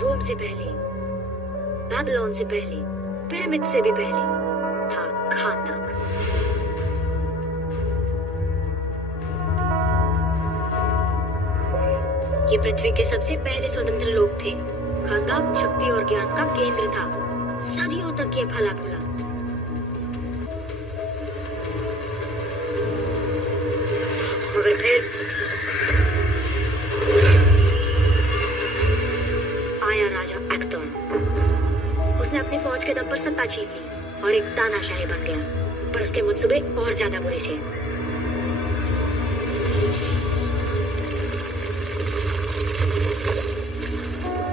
रोम से पहले, बैबिलोन से पहले, पिरामिड से भी पहले था खानदाक। ये पृथ्वी के सबसे पहले स्वतंत्र लोग थे। खानदाक शक्ति और ज्ञान का केंद्र था। सदियों तक ये फला फूला। मगर फिर आया राजा एक्टोन। उसने अपनी फौज के दम पर सत्ता छीन ली और एक तानाशाही बन गया। पर उसके मंसूबे और ज्यादा बुरे थे।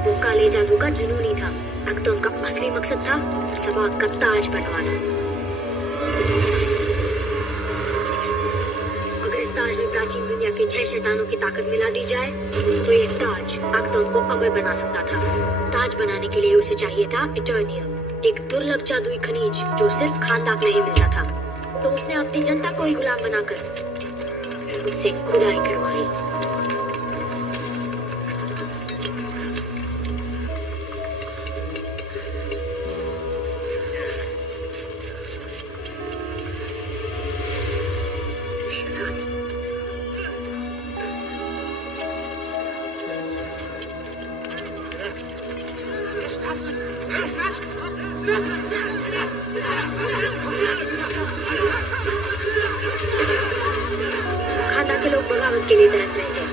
वो काले जादू का जुनूनी था। एक्टोन का असली मकसद था सबा का ताज बनवाना। अगर इस ताज में प्राचीन दुनिया के 6 शैतानों की ताकत मिला दी जाए तो ये ताज एक्टोन को अमर बना सकता था। ताज बनाने के लिए उसे चाहिए था इटर्नियम, एक दुर्लभ जादुई खनिज जो सिर्फ खानदाक में ही मिलता था। तो उसने अपनी जनता को ही गुलाम बनाकर उनसे खुदाई करवाई। खानदाक के लोग बगावत के लिए तरस रहे थे।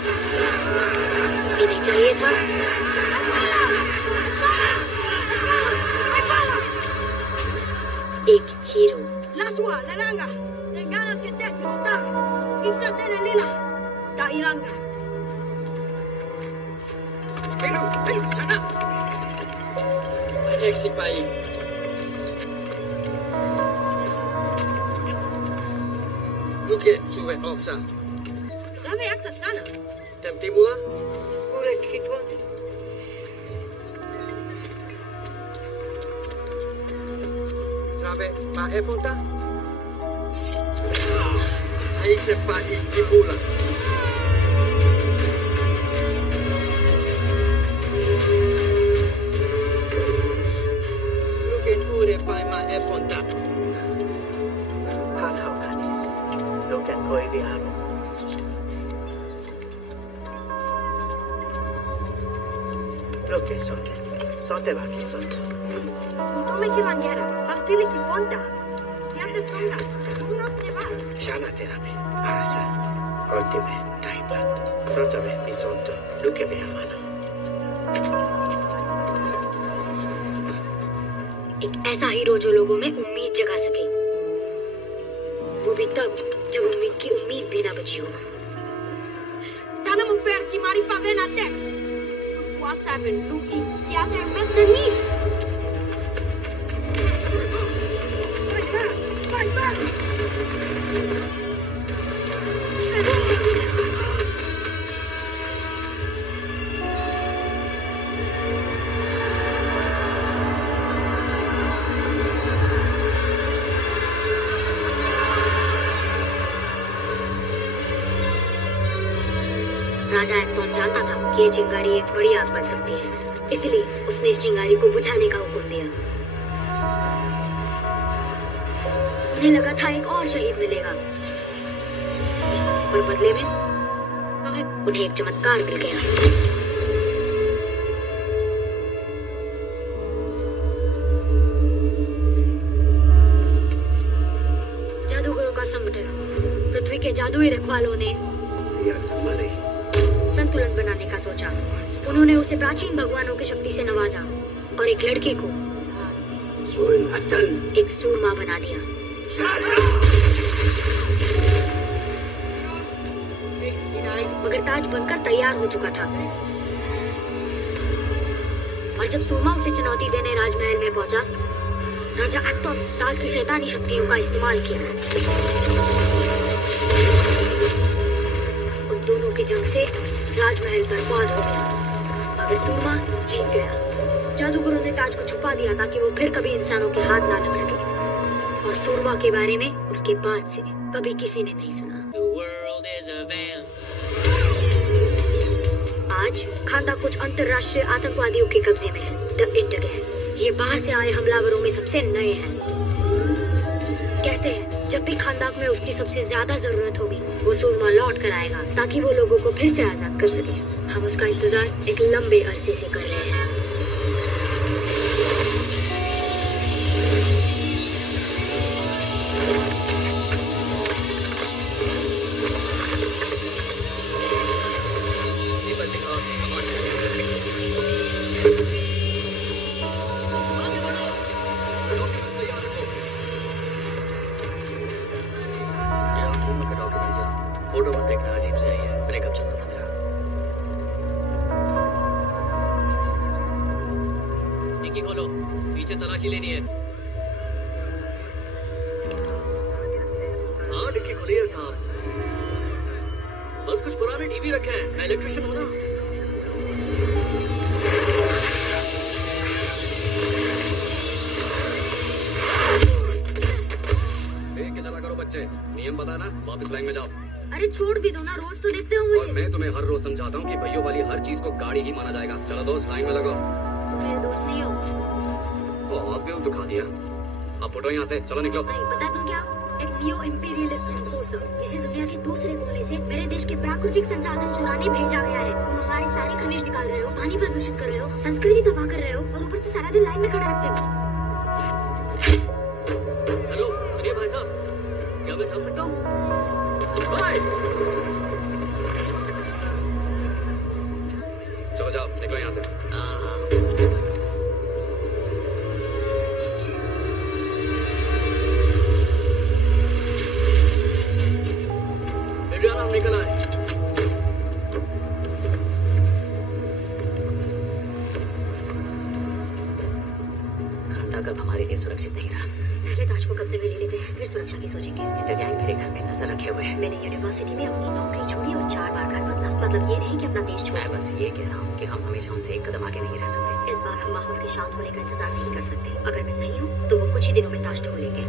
इन्हें चाहिए था एक hero. Banyak si Pai. Luke suwe oksa. Dame aksa sana. Temtimura? Ure kifronte. Trabe pa efonta? Aí se pa ikibula. Ure pa ma efonta. Hat haukanis. Luken koi viaro. Luke sote. Sote vaki sote. Tome que maniera. Partile ki fonta. Siate sonda. Unos ne va. Shana terabe. Arasa. Koltime. Taipat. Sotame misonto. Luke me amano. एक ऐसा hero जो लोगों में उम्मीद जगा सके, वो भी तब जब उम्मीद की उम्मीद भी ना बची हो। Tana mo fer ki mari favena tek. Lua 7, Lu East, siate mes de nit. राजा एक्टोन जानता था कि ये चिंगारी एक बड़ी आग बन सकती है, इसलिए उसने इस चिंगारी को बुझाने का हुक्म दिया। उन्हें लगा था एक और शहीद मिलेगा, पर बदले में उन्हें एक चमत्कार मिल गया। जादूगरों का संगठन, पृथ्वी के जादुई रखवालों ने संतुलन बनाने का सोचा। उन्होंने उसे प्राचीन भगवानों की शक्ति से नवाजा और एक लड़के को एक सूरमा बना दिया। मगर ताज बनकर तैयार हो चुका था और जब सूरमा उसे चुनौती देने राजमहल में पहुंचा, राजा एक्टोन ताज की शैतानी शक्तियों का इस्तेमाल किया। उन दोनों की जंग से राजमहल बर्बाद हो गया, मगर सूरमा जीत गया। जादूगरों ने ताज को छुपा दिया ताकि वो फिर कभी इंसानों के हाथ ना लग सके, और सूरमा के बारे में उसके बाद से कभी किसी ने नहीं सुना। आज खांदा कुछ अंतर्राष्ट्रीय आतंकवादियों के कब्जे में है, द इंटरगैंग। ये बाहर से आए हमलावरों में सबसे नए हैं। कहते हैं जब भी खांदाक में उसकी सबसे ज्यादा जरूरत होगी वो सूरमा लौट कर आएगा ताकि वो लोगों को फिर से आजाद कर सके। हम उसका इंतजार एक लंबे अरसे से कर रहे हैं। फोटो मत देखना, अजीब से आई है। ब्रेकअप चल रहा था मेरा। डिक्की खोलो, पीछे तलाशी लेनी है। हाँ डिक्की खोलिए साहब। बस कुछ पुराने टीवी रखे हैं, मैं इलेक्ट्रिशियन हूँ ना। देख के चला करो बच्चे, नियम पता ना, वापस लाइन में जाओ। अरे छोड़ भी दो ना, रोज तो देखते हो मुझे। और मैं तुम्हें हर रोज समझाता हूँ कि भैयों वाली हर चीज को गाड़ी ही माना जाएगा। चलो दोस्त लाइन में लगो। तुम मेरे दोस्त नहीं हो। बहुत दिल दुखा दिया। अब उठो यहाँ से, चलो निकलो। नहीं पता तुम क्या हो? एक नियो इंपीरियलिस्ट एनफोर्सर जिसे दुनिया के दूसरे कोने से मेरे देश के प्राकृतिक संसाधन चुराने भेजा गया है। तुम हमारे सारे खनिज निकाल रहे हो, पानी प्रदूषित कर रहे हो, संस्कृति तबाह कर रहे हो और ऊपर से सारा दिन लाइन में खड़ा रखते हो। हेलो सुनिए भाई साहब, क्या मैं जा सकता हूँ? बाय। चलो जाओ, निकलो यहाँ से। हम निकल आए। खांदा कब हमारे लिए सुरक्षित नहीं रहा। पहले ताज को कब्जे में ले लेते हैं, फिर सुरक्षा की सोचेंगे। इंटरगैंग मेरे घर में नजर रखे हुए हैं। मैंने यूनिवर्सिटी में अपनी नौकरी छोड़ी और 4 बार घर बदला। मतलब ये नहीं कि अपना देश छोड़ा। मैं बस ये कह रहा हूँ कि हम हमेशा उनसे एक कदम आगे नहीं रह सकते। इस बार हम माहौल के शांत होने का इंतजार नहीं कर सकते। अगर मैं सही हूँ तो वो कुछ ही दिनों में ताज ढूंढ लेंगे।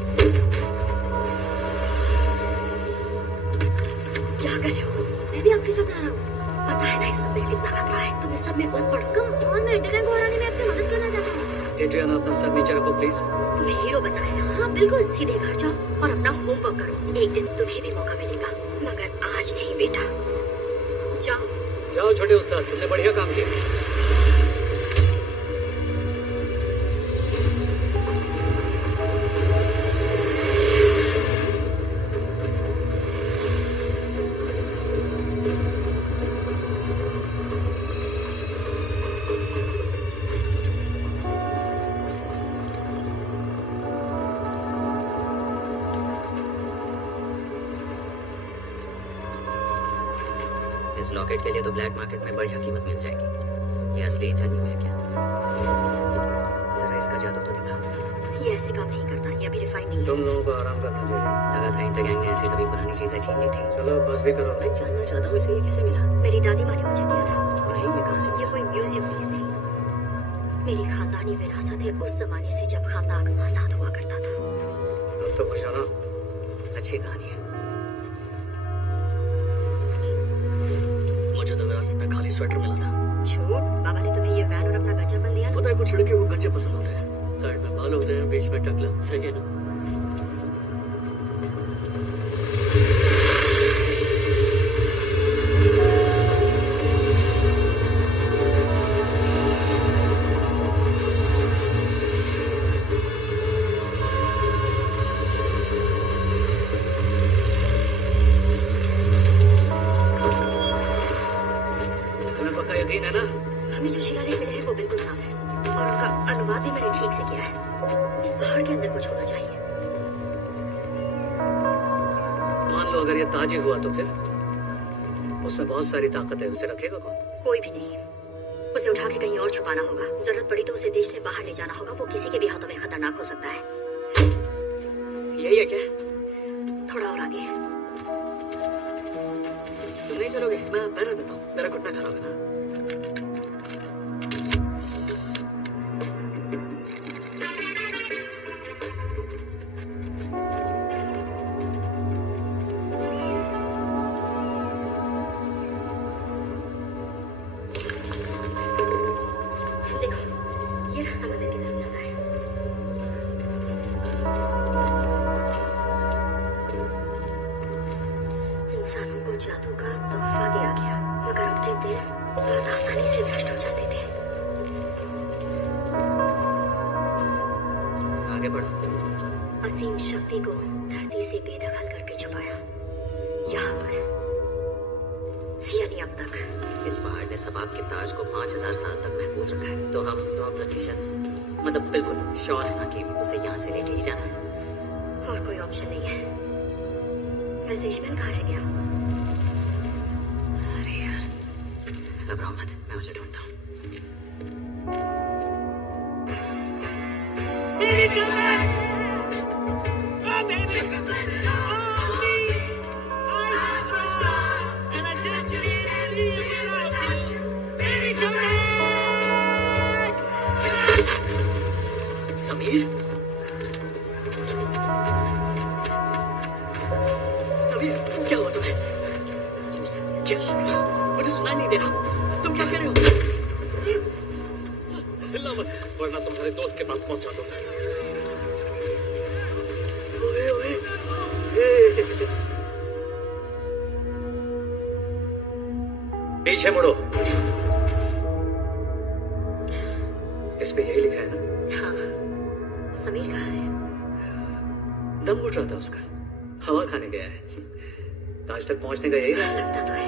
क्या कर रहे हो तुम? मैं भी आपके साथ आ रहा हूँ। पता है ना इस सब में कितना खतरा है। तुम इस सब में मत पड़ो। कम ऑन, मैं इंटरगैंग को हराने में आपकी मदद करना चाहता हूँ। एड्रियाना अपना सर नीचे रखो प्लीज। तुम्हें हीरो बनना है ना? हाँ बिल्कुल। सीधे घर जाओ और अपना होमवर्क करो। एक दिन तुम्हें भी मौका मिलेगा, मगर आज नहीं बेटा। जाओ जाओ छोटे उस्ताद, तुमने बढ़िया काम किया। इस लॉकेट के लिए तो ब्लैक मार्केट में बढ़िया कीमत मिल जाएगी। ये असली टाइटैनियम है क्या? जरा इसका जादू तो दिखा। ये ऐसे काम नहीं करता, ये अभी रिफाइंड नहीं है। तुम लोगों को आराम करना चाहिए। लगा था इंटरगैंग ने ऐसी सभी पुरानी चीजें छीन ली थी। चलो बस भी करो। मैं जानना चाहता हूँ इसे ये कैसे मिला। मेरी दादी माँ ने मुझे दिया था। नहीं ये कहाँ से? ये कोई म्यूजियम पीस नहीं, मेरी खानदानी विरासत है उस जमाने से जब खानदान आजाद हुआ करता था। अब तो खुश हो ना? अच्छी कहानी है। मुझे तो विरासत में खाली स्वेटर मिला था। झूठ। बाबा ने तुम्हें ये वैन और अपना गंजापन दिया ना? पता है कुछ लड़के को गंजे पसंद होते हैं। साइड में बाल होते हैं, बीच में टकला। सही है ना? यकीन है ना? हमें जो शिलालेख मिले हैं वो बिल्कुल साफ है और उनका अनुवाद भी मैंने ठीक से किया है। इस पहाड़ के अंदर कुछ होना चाहिए। मान लो अगर ये ताज ही हुआ तो फिर उसमें बहुत सारी ताकत है, उसे रखेगा कौन? कोई भी नहीं। उसे उठा के कहीं और छुपाना होगा। जरूरत पड़ी तो उसे देश से बाहर ले जाना होगा। वो किसी के भी हाथों में खतरनाक हो सकता है। यही है क्या? थोड़ा और आगे। तुम नहीं चलोगे? मैं पहरा देता हूँ, मेरा घुटना खराब है ना। पड़ा? असीम शक्ति को धरती से बेदखल करके छुपाया, यहाँ पर, यानी अब तक। इस पहाड़ ने सबाक के ताज को 5000 साल तक महफूज रखा है, तो हम 100% मतलब बिल्कुल श्योर है ना कि उसे यहाँ से लेके ही जाना है। और कोई ऑप्शन नहीं है। वैसे इश्माइल कहाँ रह गया? अरे यार, घबराओ मत, मैं उसे ढूंढता हूँ। समीर, समीर, क्या हुआ तुम्हें? क्या? मुझे सुनाई नहीं दे रहा। तुम क्या कह रहे हो? हिलना मत, वरना तुम्हारे दोस्त के पास पहुंचा दूंगा। ओए ओए, पीछे मुड़ो। इस पे यही लिखा है ना? हाँ, समीर कहाँ है? दम घुट रहा था उसका, हवा खाने गया है। ताज तक पहुंचने का यही रास्ता। लगता तो है।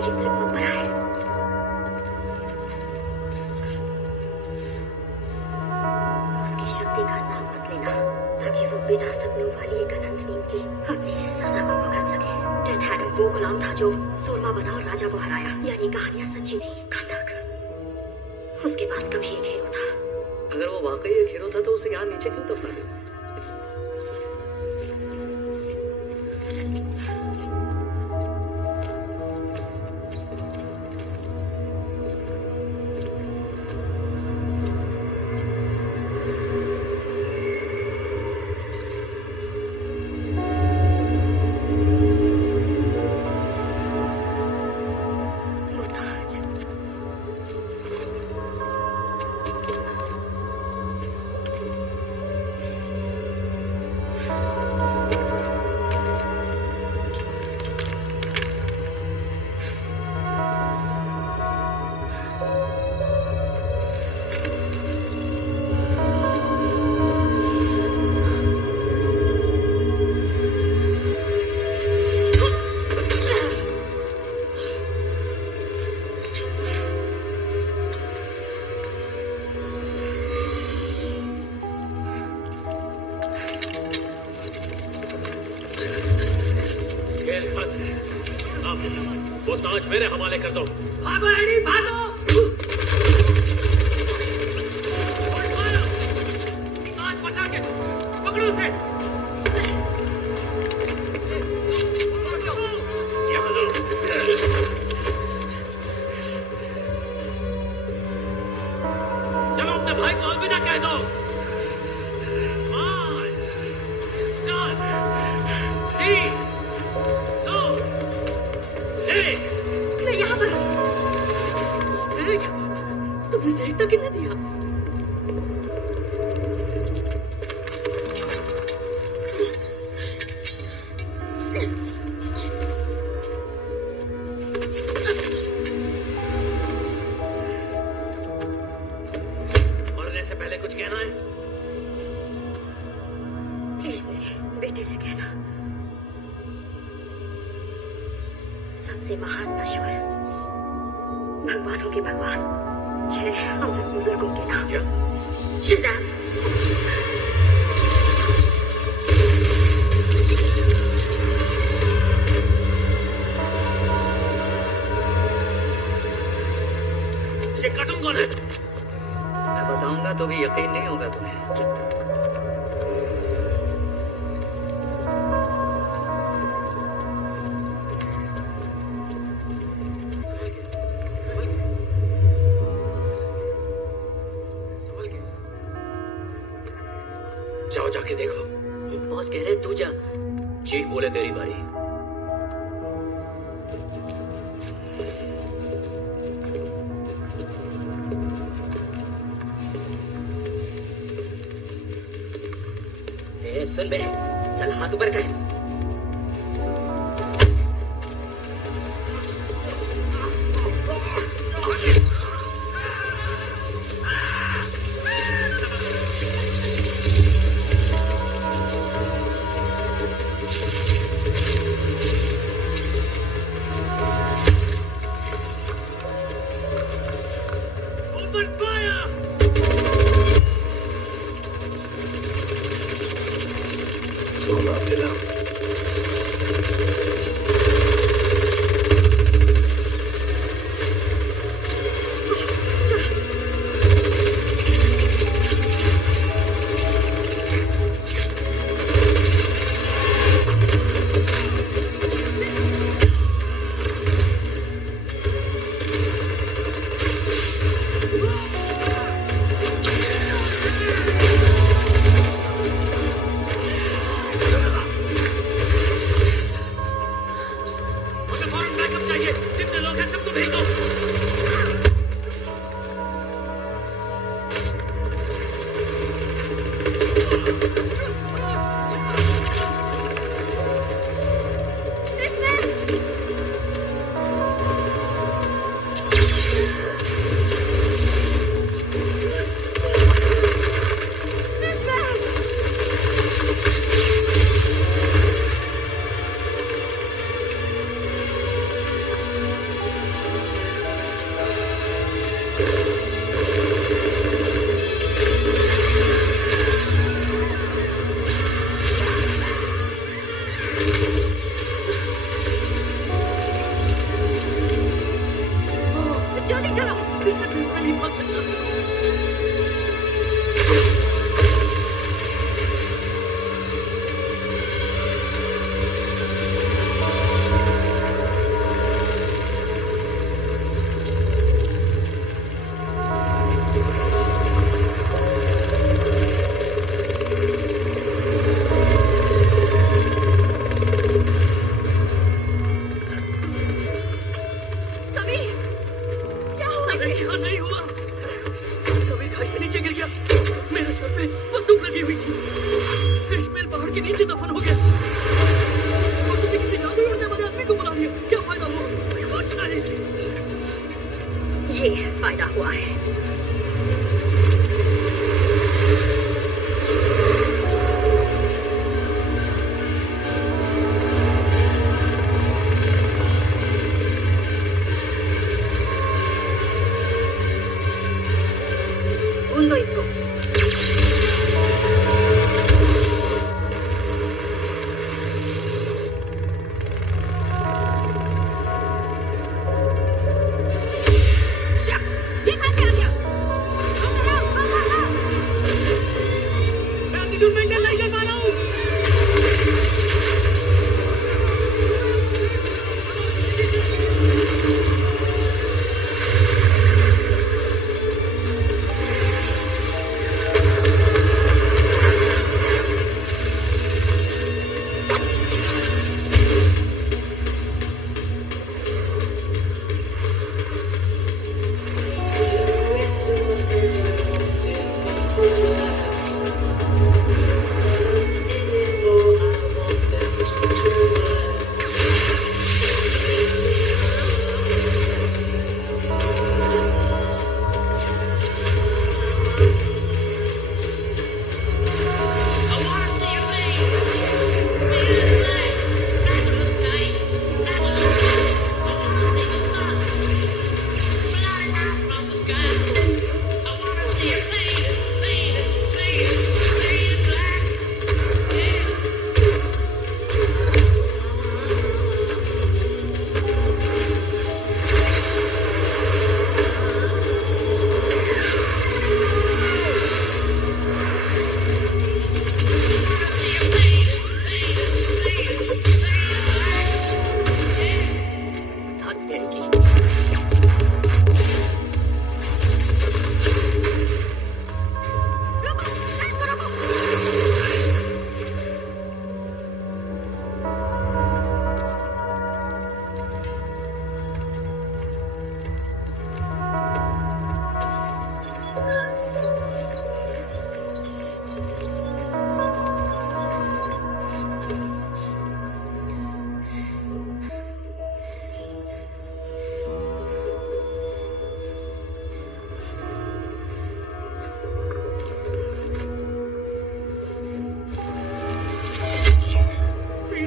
ये तो एक मकबरा है। उसकी शक्ति का नाम मत लेना, ताकि वो बिना सपनों वाली एक अनंत नींद की अपनी सजा को भुगत सके। डेथ हैडम वो गुलाम था जो सूरमा बना और राजा को हराया, यानी कहानियां सच्ची थी। खंदक, उसके पास कभी एक हीरो था। अगर वो वाकई एक हीरो था तो उसे यहाँ नीचे क्यों दफना दिया? वो ताज, खेल खत्म। अब वो ताज मेरे हवाले कर दो। भागो एडी, भागो! ताज बचा के पकड़ो उसे। यहाँ लो। चलो अपने भाई को अलविदा कह दो। 5, 4, 3, 2, 1। मैं यहाँ पर हूँ। तुमने सेक तक ही न दिया। मरने से पहले कुछ कहना है? प्लीज मेरे बेटे से कहना, सबसे महान नश्वर, भगवानों के भगवान, जय अमर बुजुर्गों के नाम, क्या? शज़ाम। ये कार्टून कौन है? मैं बताऊंगा तो भी यकीन नहीं होगा तुम्हें। जाओ जाके देखो। बॉस कह रहे तू जा। चीख बोले तेरी बारी। सुन बे, चल हाथ ऊपर कर।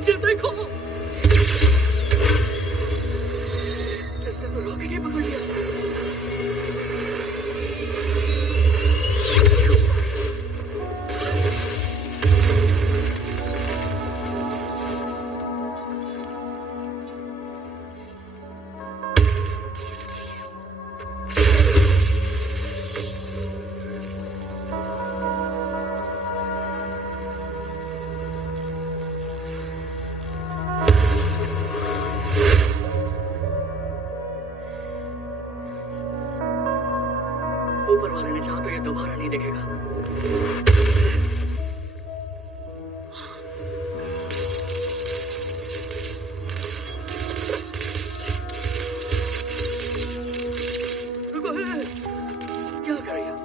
नीचे देखो। इसने तो रॉकेट ही पकड़ लिया। ऊपर वाले ने चाहा तो ये दोबारा नहीं दिखेगा। रुको, क्या कर रही हो?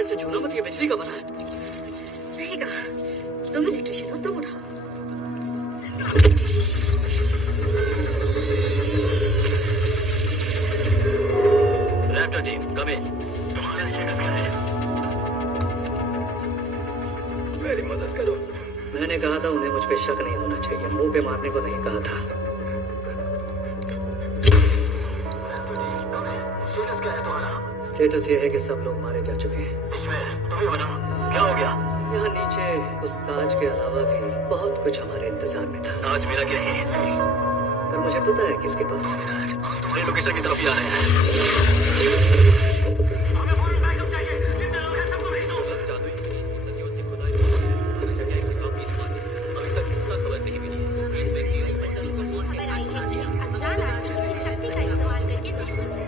इससे छूना मत, ये बिजली का बना है। सही कहा, तुम इलेक्ट्रिशियन हो, तुम उठाओ। रैप्टर टीम, कम इन। मेरी मदद करो। मैंने कहा था उन्हें मुझ पे शक नहीं होना चाहिए, मुंह पे मारने को नहीं कहा था। स्टेटस ये है कि सब लोग मारे जा चुके हैं। तुम्हें बताओ क्या हो गया? यहाँ नीचे उस ताज के अलावा भी बहुत कुछ हमारे इंतजार में था। ताज मेरा क्या है? पर मुझे पता है किसके पास है। तुम्हारे लोकेशन की तरफ ही आ रहे हैं।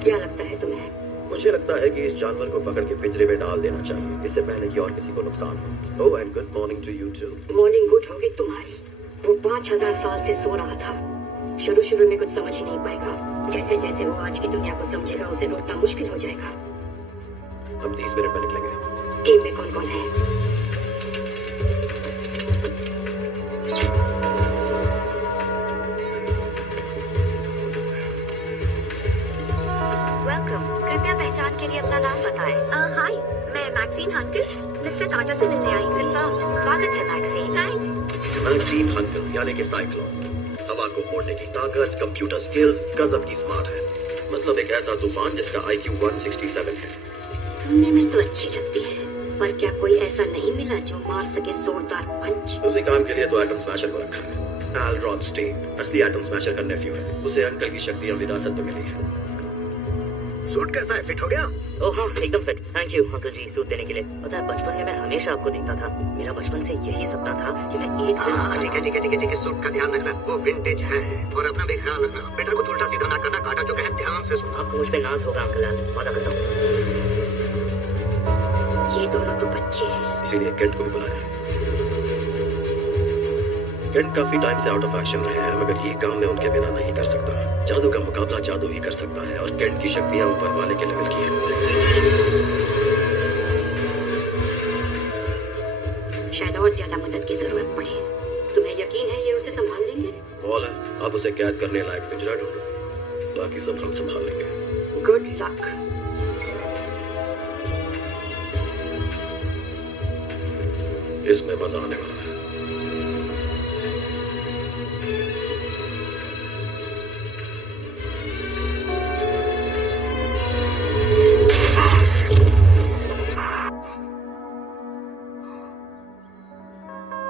क्या लगता है तुम्हें? मुझे लगता है कि इस जानवर को पकड़ के पिंजरे में डाल देना चाहिए, इससे पहले कि और किसी को नुकसान हो। Oh, and good morning to you too. Morning good होगी तुम्हारी। वो 5000 साल से सो रहा था। शुरू में कुछ समझ ही नहीं पाएगा। जैसे जैसे वो आज की दुनिया को समझेगा, उसे रोकना मुश्किल हो जाएगा। हम 30 मिनट में निकलेंगे। टीम में कौन कौन है? वेलकम। कृपया पहचान के लिए अपना नाम बताएं। हाय, मैं मैक्सीन हंटर, मिस्टर टाटा से मिलने आई हूँ। स्वागत है मैक्सीन। थैंक्स। मैक्सीन हंटर यानी कि साइक्लोन, हवा को मोड़ने की ताकत, कंप्यूटर स्किल्स, गजब की स्मार्ट है। मतलब एक ऐसा तूफान जिसका IQ 167 है। सुनने में तो अच्छी लगती है, पर क्या कोई ऐसा नहीं मिला जो मार सके जोरदार पंच? उसी काम के लिए तो एटम स्मैशर को रखा है। एल रॉथस्टेन असली एटम स्मैशर का नेफ्यू है। उसे अंकल की शक्तियां विरासत में मिली है। सूट कैसा है, फिट हो गया? ओह हाँ, एकदम fit. Thank you uncle ji suit देने के लिए। पता है बचपन में मैं हमेशा आपको देखता था। मेरा बचपन से यही सपना था कि मैं एक दिन ठीक है, सूट का ध्यान रखना, वो विंटेज है। और अपना भी ख्याल रखना, बेटा को उल्टा सीधा ना करना, काटा जो कहे ध्यान से सुनो। आपको मुझ पे नाज होगा अंकल, वादा करता हूँ। ये दोनों तो बच्चे हैं। इसीलिए केंट को भी बुलाया। केंट काफी टाइम से आउट ऑफ एक्शन रहे हैं, मगर ये काम मैं उनके बिना नहीं कर सकता। जादू का मुकाबला जादू ही कर सकता है, और केंट की शक्तियां ऊपर वाले के लेवल की हैं। शायद और ज्यादा मदद की जरूरत पड़े। तुम्हें यकीन है ये उसे संभाल लेंगे? बॉल है, अब उसे कैद करने लायक पिंजरा ढूंढो, बाकी सब हम संभाल लेंगे। Good luck. इसमें मजा आने वाला है।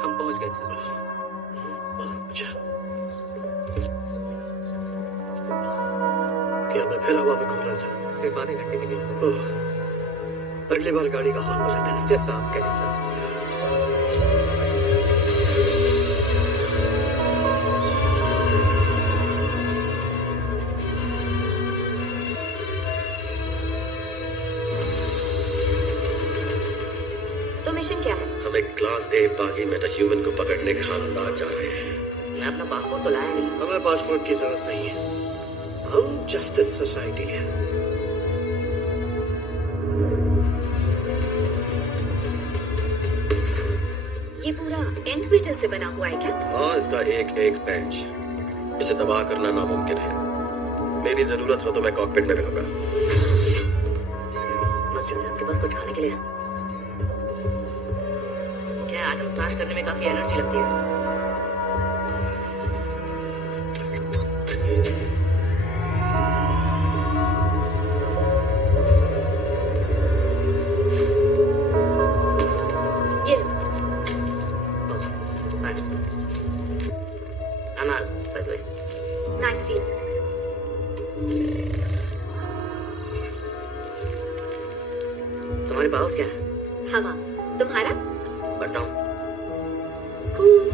हम पहुंच गए सर। अच्छा, क्या मैं फिर हवा में घूम रहा था? सिर्फ आधे घंटे के लिए सर। ओह, अगली बार गाड़ी का हॉर्न बजा देना। जैसा आप कहें सर। तो मिशन क्या है? हम एक क्लास ए बागी मेटा ह्यूमन को पकड़ने खानदान जा रहे हैं। मैं अपना पासपोर्ट तो लाया नहीं। हमें पासपोर्ट की जरूरत नहीं है, हम जस्टिस सोसाइटी है। ये पूरा एंथ मेटल से बना हुआ है क्या? हाँ, इसका एक एक पेंच, इसे तबाह करना नामुमकिन है। मेरी जरूरत हो तो मैं कॉकपिट में मिलूंगा। बस चलिए, आपके पास कुछ खाने के लिए है? क्या एटम स्मैश करने में काफी एनर्जी लगती है? हाउस क्या है? हवा। तुम्हारा? पढ़ता हूँ। कूल।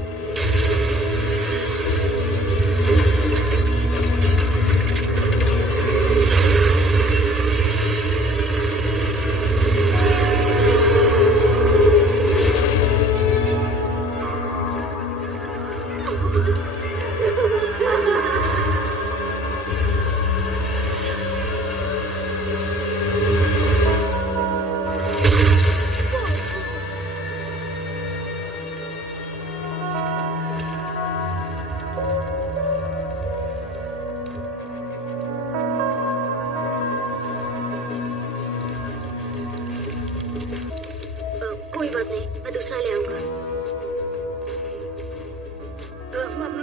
कोई बात नहीं, मैं दूसरा ले आऊंगा।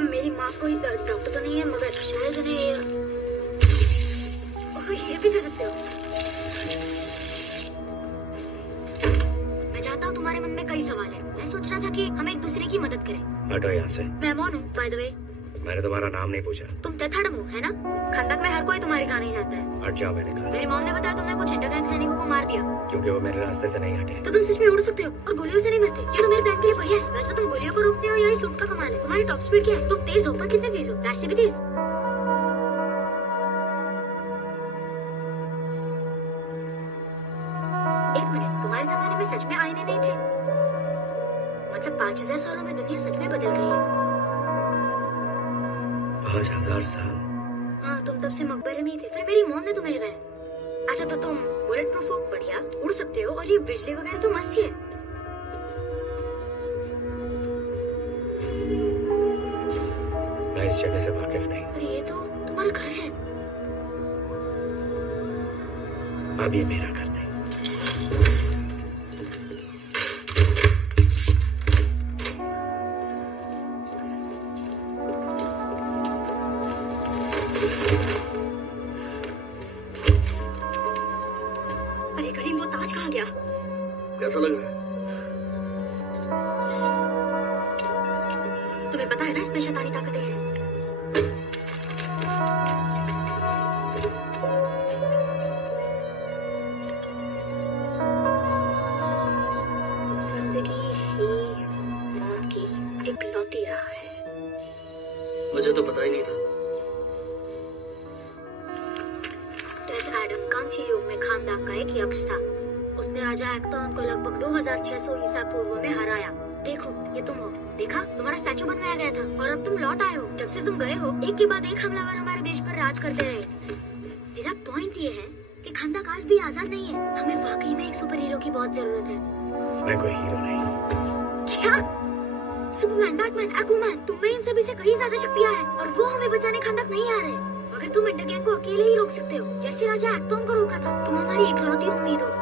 मेरी माँ कोई डॉक्टर तो नहीं है, मगर शायद उन्हें ये भी कर सकते हो। मैं चाहता हूँ, तुम्हारे मन में कई सवाल है। मैं सोच रहा था कि हम एक दूसरे की मदद करें। हटो यहाँ से। मैं मौन हूँ, बाय द वे। मैंने तुम्हारा नाम नहीं पूछा। तुम तेथाड़म हो, है ना? खंदक में हर कोई तुम्हारी कहानी जानता है। हट जाओ, मैंने कहा। मेरी मॉम ने बताया तुमने कुछ इंटरगैंग सैनिकों को मार दिया। क्योंकि वो मेरे रास्ते से नहीं हटे। तो तुम सच में उड़ सकते हो और गोलियों से नहीं मरते। ये तो मेरे प्लान के लिए बढ़िया है। वैसे तुम गोलियों को रोकते हो या इस सूट का कमाल है? तुम्हारी टॉप स्पीड क्या है? तुम तेज हो, पर कितने तेज हो? फ्लैश से भी तेज। एक मिनट, तुम्हारे जमाने में सच में आईने नहीं थे? मतलब 5000 सालों में दुनिया सच में बदल गई है। 5000 साल? हाँ, तुम तब से मकबरे में ही थे, फिर मेरी मॉम ने तुम्हें जगाया। अच्छा, तो तुम बुलेट प्रूफ हो, बढ़िया, उड़ सकते हो, और ये बिजली वगैरह तो मस्त ही है। मैं इस जगह से वाकिफ नहीं। अरे ये तो तुम्हारा घर है। अब ये मेरा घर नहीं। अरे करीम, वो ताज कहाँ गया? कैसा लग रहा है? तुम्हें पता है ना इसमें शैतानी ताकतें हैं। जिंदगी ही मौत की इकलौती राह है। मुझे तो पता ही नहीं था। डेथ एडम कांस्य युग में खानदान का एक यक्ष था। उसने राजा एक्टॉन को लगभग 2600 ईसा पूर्व में हराया। देखो, ये तुम हो। देखा, तुम्हारा स्टैचू बनवाया गया था और अब तुम लौट आए हो। जब से तुम गए हो, एक के बाद एक हमलावर हमारे देश पर राज करते रहे। मेरा पॉइंट ये है कि खंदक आज भी आजाद नहीं है। हमें वाकई में एक सुपर हीरो की बहुत जरूरत है। मैं कोई हीरो नहीं। क्या? सुपरमैन, बैटमैन, एक्वामैन, तुम में इन सभी से कहीं ज्यादा शक्तियां हैं और वो हमें बचाने खंदक नहीं आ रहे। मगर तुम इंटरगैंग को अकेले ही रोक सकते हो, जैसे राजा एक्टॉन को रोका था। तुम हमारी इकलौती उम्मीद हो।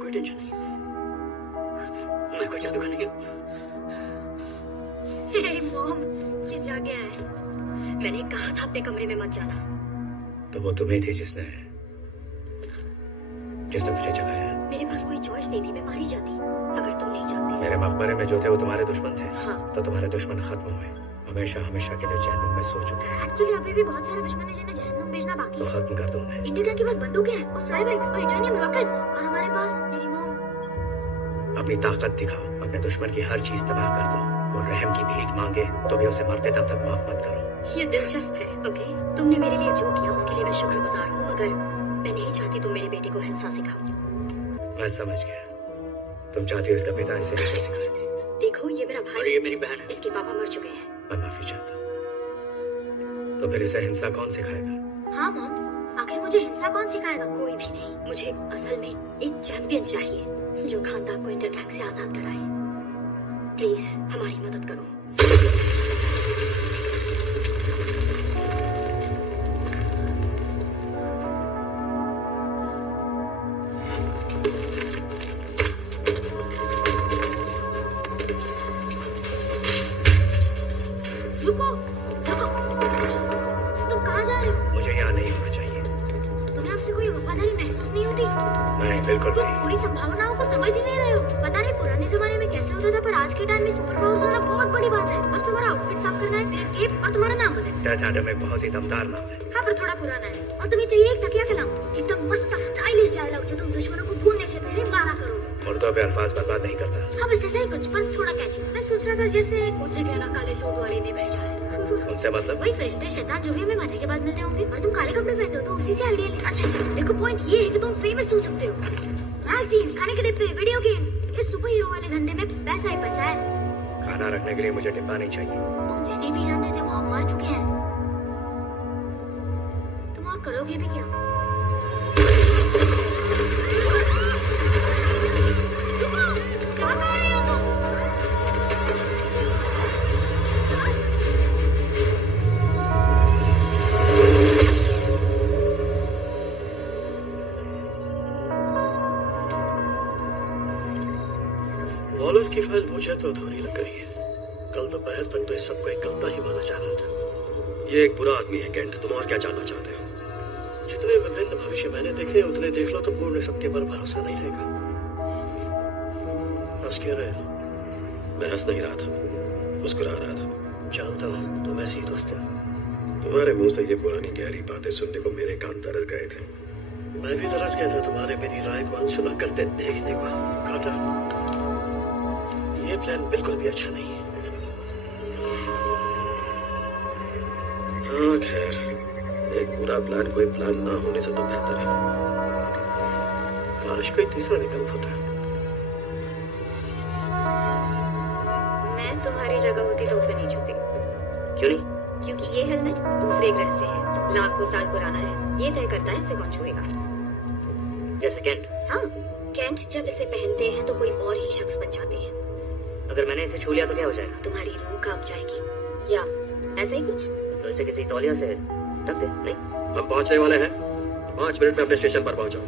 कोई टेंशन नहीं, मैं कोई जादूगर नहीं हूँ। हे मॉम, ये जाग गया है। मैंने कहा था अपने कमरे में मत जाना। तो वो तुम्हें थी जिसने मुझे जगाया। मेरे पास कोई चॉइस नहीं थी, मैं मारी जाती अगर तुम नहीं जाते। मेरे मकबरे में जो थे वो तुम्हारे दुश्मन थे। हाँ। तो तुम्हारे दुश्मन खत्म हुए, हमेशा हमेशा के लिए जहन्नुम में सो चुके हैं। एक्चुअली अभी भी बहुत सारे दुश्मन हैं जिन्हें जहन्नुम भेजना बाकी तो है। खत्म कर दो उन्हें। इंडिया के पास बंदूकें हैं और फ्लाई बाइक्स और इटानियम रॉकेट्स, और हमारे पास मेरी मॉम। अपनी ताकत दिखाओ, अपने दुश्मन की हर चीज तबाह कर दो। वो रहम की भीख मांगे तो भी उसे मरते दम तक माफ मत करो। ये दिलचस्प है। ओके, तुमने मेरे लिए जो किया उसके लिए मैं शुक्रगुजार हूँ, मगर मैं नहीं चाहती तुम मेरे बेटे को हिंसा सिखाओ। मैं समझ गया, तुम चाहती हो इसका पिता इसे हिंसा सिखाए। देखो, ये मेरा भाई और ये मेरी बहन है। इसके पापा मर चुके हैं। मैं माफी चाहता हूँ। तो फिर इसे हिंसा कौन सिखाएगा? हाँ मॉम, आखिर मुझे हिंसा कौन सिखाएगा? कोई भी नहीं। मुझे असल में एक चैंपियन चाहिए जो खानदान को इंटरगैंग से आजाद कराए। प्लीज हमारी मदद करो। बिल्कुल तुम नहीं। पूरी संभावनाओं को समझ ही नहीं रहे हो। पता नहीं पुराने जमाने में कैसे होता था, पर आज के टाइम में सुपर पावर्स होना बहुत बड़ी बात है। बस तुम्हारा आउटफिट साफ करना है, फिर केप और तुम्हारा नाम बदलना है। डेथ एडम एक बहुत ही दमदार नाम है। हाँ, पर थोड़ा पुराना है। और तुम्हें चाहिए एक तकिया कलाम, एकदम मस्त स्टाइलिश डायलॉग जो तुम दुश्मनों को भूलने से पहले मारा करो। मुर्दों पे अल्फाज बर्बाद नहीं करता। हाँ, बस ऐसा ही कुछ, पर थोड़ा कैची। मैं सोच रहा था जैसे मुझसे कहना काले सूट वाले ने भेजा है। उनसे मतलब? वही फरिश्ते शैतान जो भी हमें मरने के बाद मिलते होंगे, और तुम काले कपड़े पहनते हो तो उसी से आइडिया ले। अच्छा देखो, पॉइंट ये है कि तुम फेमस हो सकते हो। मैगजीन्स, खाने के डिब्बे, वीडियो गेम्स, इस सुपर हीरो वाले धंधे में पैसा ही पैसा है। खाना रखने के लिए मुझे डिब्बा नहीं चाहिए। तुम जिन्हें भी जानते थे वो अब मर चुके हैं। तुम और करोगे भी क्या? क्या कर रहे हो तुम? वॉलर की फाइल मुझे तो अधूरी लग रही है। कल दोपहर तक तो इस सबको एक कल्पना ही माना जा रहा था। ये एक बुरा आदमी है केंट, तुम और क्या जानना चाहते हो? जितने विभिन्न भविष्य मैंने देखे उतने देख लो तो पूर्ण सत्य पर भरोसा नहीं रहेगा। हंस क्यों रहे हो? मैं हंस नहीं रहा था, मुस्कुरा रहा था। जानता हूँ तुम ऐसी ही दोस्त हो। तुम्हारे मुंह से ये पुरानी गहरी बातें सुनने को मेरे कान तरस गए थे। मैं भी तरस गया था तुम्हारे मेरी राय को अनसुना करते देखने को। काटा, ये प्लान बिल्कुल भी अच्छा नहीं है। हाँ खैर, एक बुरा प्लान कोई प्लान ना होने से तो बेहतर है। काश कोई तीसरा विकल्प होता है। मैं तुम्हारी जगह होती तो उसे नहीं छूती। क्यों नहीं? क्योंकि ये हेलमेट दूसरे ग्रह से है, लाखों साल पुराना है। ये तय करता है इसे कौन छुएगा। जैसे केंट। हाँ, केंट जब इसे पहनते हैं तो कोई और ही शख्स बन जाते हैं। अगर मैंने इसे छू लिया तो क्या हो जाएगा? तुम्हारी रूह कांप जाएगी, या ऐसा ही कुछ। तो इसे किसी तौलिया से ढक दे। नहीं, हम पहुंचने वाले हैं। 5 मिनट में अपने स्टेशन पर पहुंचो।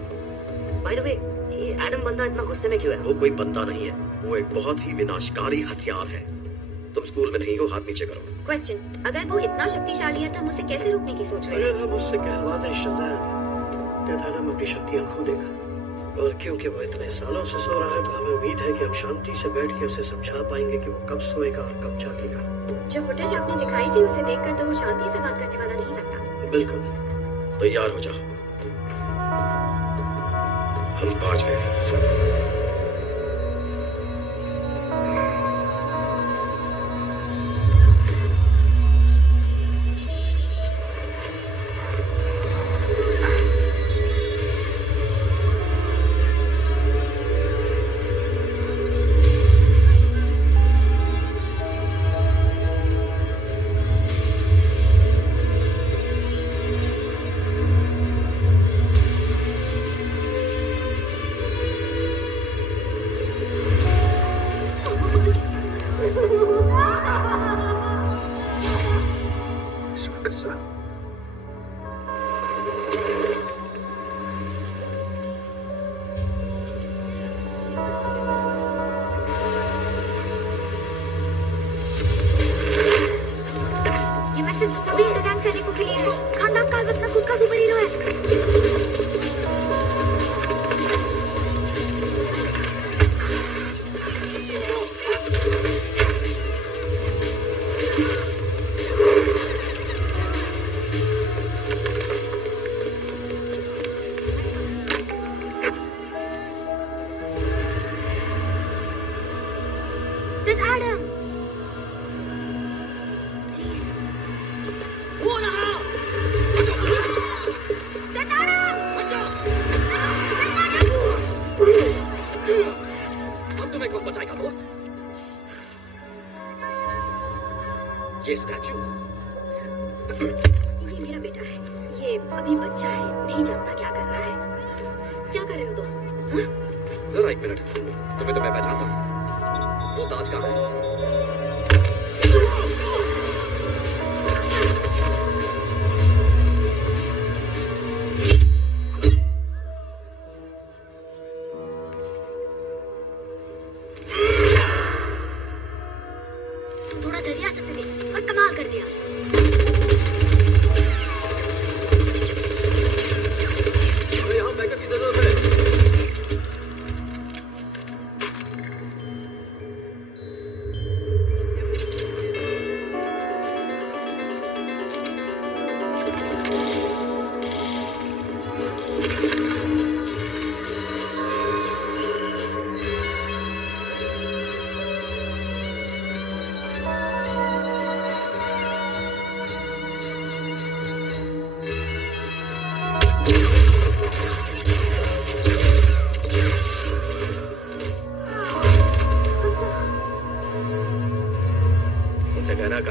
बाय द वे, ये एडम बंदा इतना गुस्से में क्यों है? वो कोई बंदा नहीं है, वो एक बहुत ही विनाशकारी हथियार है। तुम स्कूल में नहीं हो, हाथ नीचे करो। क्वेश्चन, अगर वो इतना शक्तिशाली है तो हम उसे कैसे रोकने की सोच रहे हैं? अगर हम उससे कहलवा दें शज़ाम, हम अपनी शक्तियां खो देगा। और क्योंकि वो इतने सालों से सो रहा है तो हमें उम्मीद है कि हम शांति से बैठ के उसे समझा पाएंगे कि वो कब सोएगा और कब जागेगा। जो फुटेज आपने दिखाई थी उसे देखकर तो वो शांति से बात करने वाला नहीं लगता। बिल्कुल। तैयार हो जाओ, हम पहुंच गए। सभी इंडियन सैनिकों के लिए है। खानदान का अपना खुद का सुपर हीरो है। Then Adam, please. अब तुम्हें कौन बचाएगा दोस्त? ये स्टैचू ये मेरा बेटा है। ये अभी बच्चा है, नहीं जानता क्या कर रहा है। क्या कर रहे हो तुम? हाँ? जरा एक मिनट, तुम्हें तो मैं पहचानता हूँ। वो ताज कहाँ है? तुम थोड़ा जल्दी आ सकते थे और कमाल कर दिया। हमें यहाँ बैकअप की जरूरत है।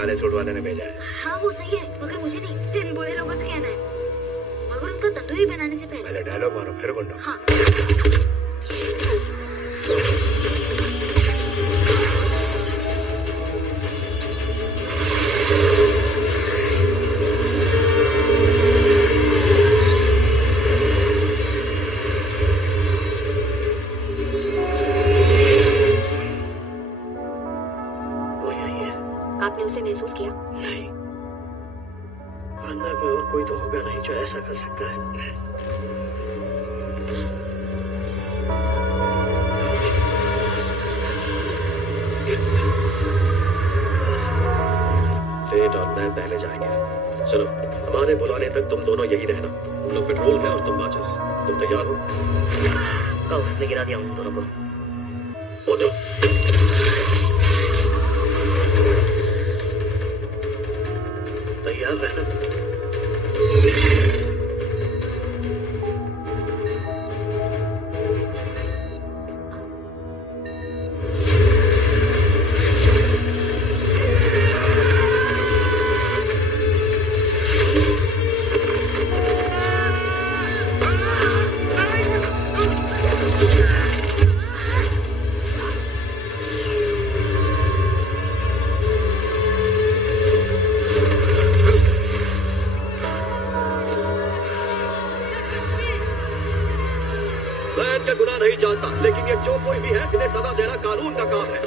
काले सूट वाले ने भेजा है। हाँ वो सही है, मगर मुझे नहीं, इन बुरे लोगों से कहना है। मगर उनका तंदूरी बनाने से पहले डायलॉग मारो फिर गुंडो। हाँ। आपने उसे महसूस किया? नहीं, अंदर में और कोई तो होगा नहीं जो ऐसा कर सकता है। फेट और मैं पहले जाएंगे। चलो, हमारे बुलाने तक तुम दोनों यही रहना। हम लोग पेट्रोल में और तुम बाचस। तुम तैयार हो? कब उसने गिरा दिया उन दोनों को? उधर। तैयार रहना। नहीं जानता, लेकिन ये जो कोई भी है इन्हें सजा देना कानून का काम है।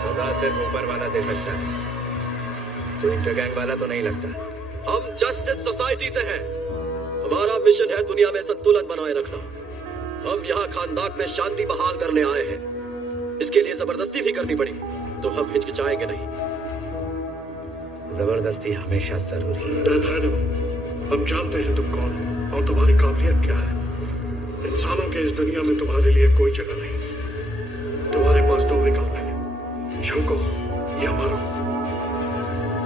सजा सिर्फ ऊपर वाला दे सकता है, तो इंटरगैंग वाला तो नहीं लगता। हम जस्टिस सोसाइटी से हैं। हमारा मिशन है दुनिया में संतुलन बनाए रखना। हम यहाँ खानदान में शांति बहाल करने आए हैं। इसके लिए जबरदस्ती भी करनी पड़ी तो हम हिचकिचाएंगे नहीं। जबरदस्ती हमेशा जरूरी है। हम जानते हैं तुम कौन हो और तुम्हारी काबिलियत क्या है। इंसानों के इस दुनिया में तुम्हारे लिए कोई जगह नहीं। तुम्हारे पास दो विकल्प हैं, झुको या मरो।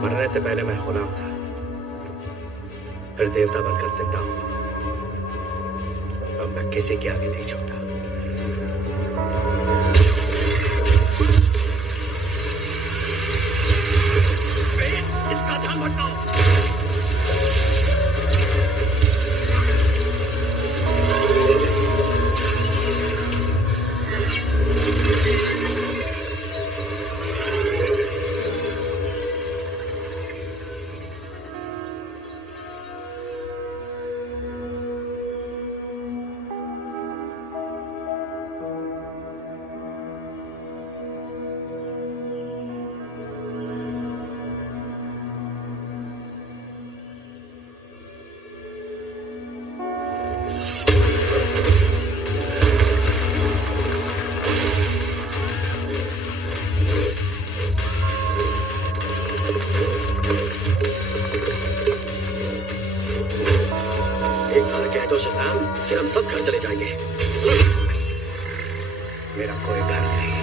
मरने से पहले मैं गुलाम था, फिर देवता बनकर जिंदा हुआ। अब मैं किसी के आगे नहीं झुकता। इसका ध्यान भटकाओ। फिर हम सब घर चले जाएंगे। मेरा कोई घर नहीं।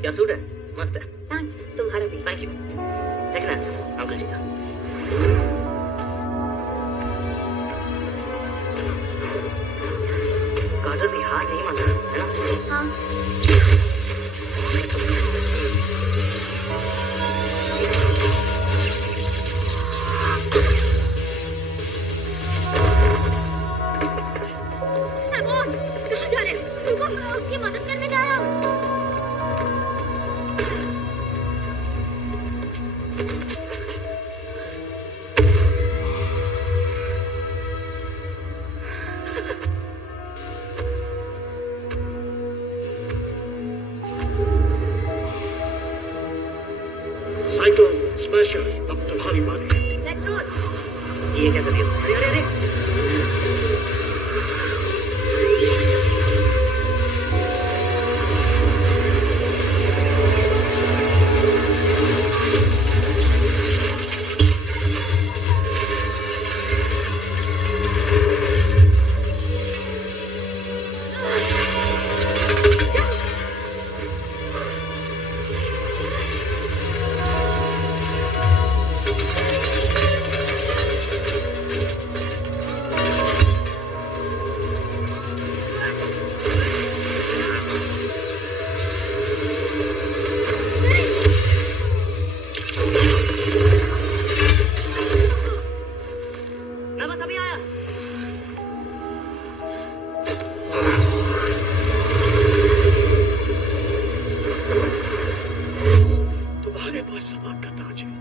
क्या सूट है? मस्त है। थैंक्स, तुम्हारा भी। Thank you. Second hand uncle ji का। कार्टर भी हार नहीं मानता है ना? हाँ। कहाँ जा रहे हो? रुको, उसकी मदद करने जा रहा हूँ। साइक्लोन स्मैशर, अब तुम्हारी बारी है। Let's roll. ये क्या कर रही हो? अरे अरे अरे पास सबाक का ताज है।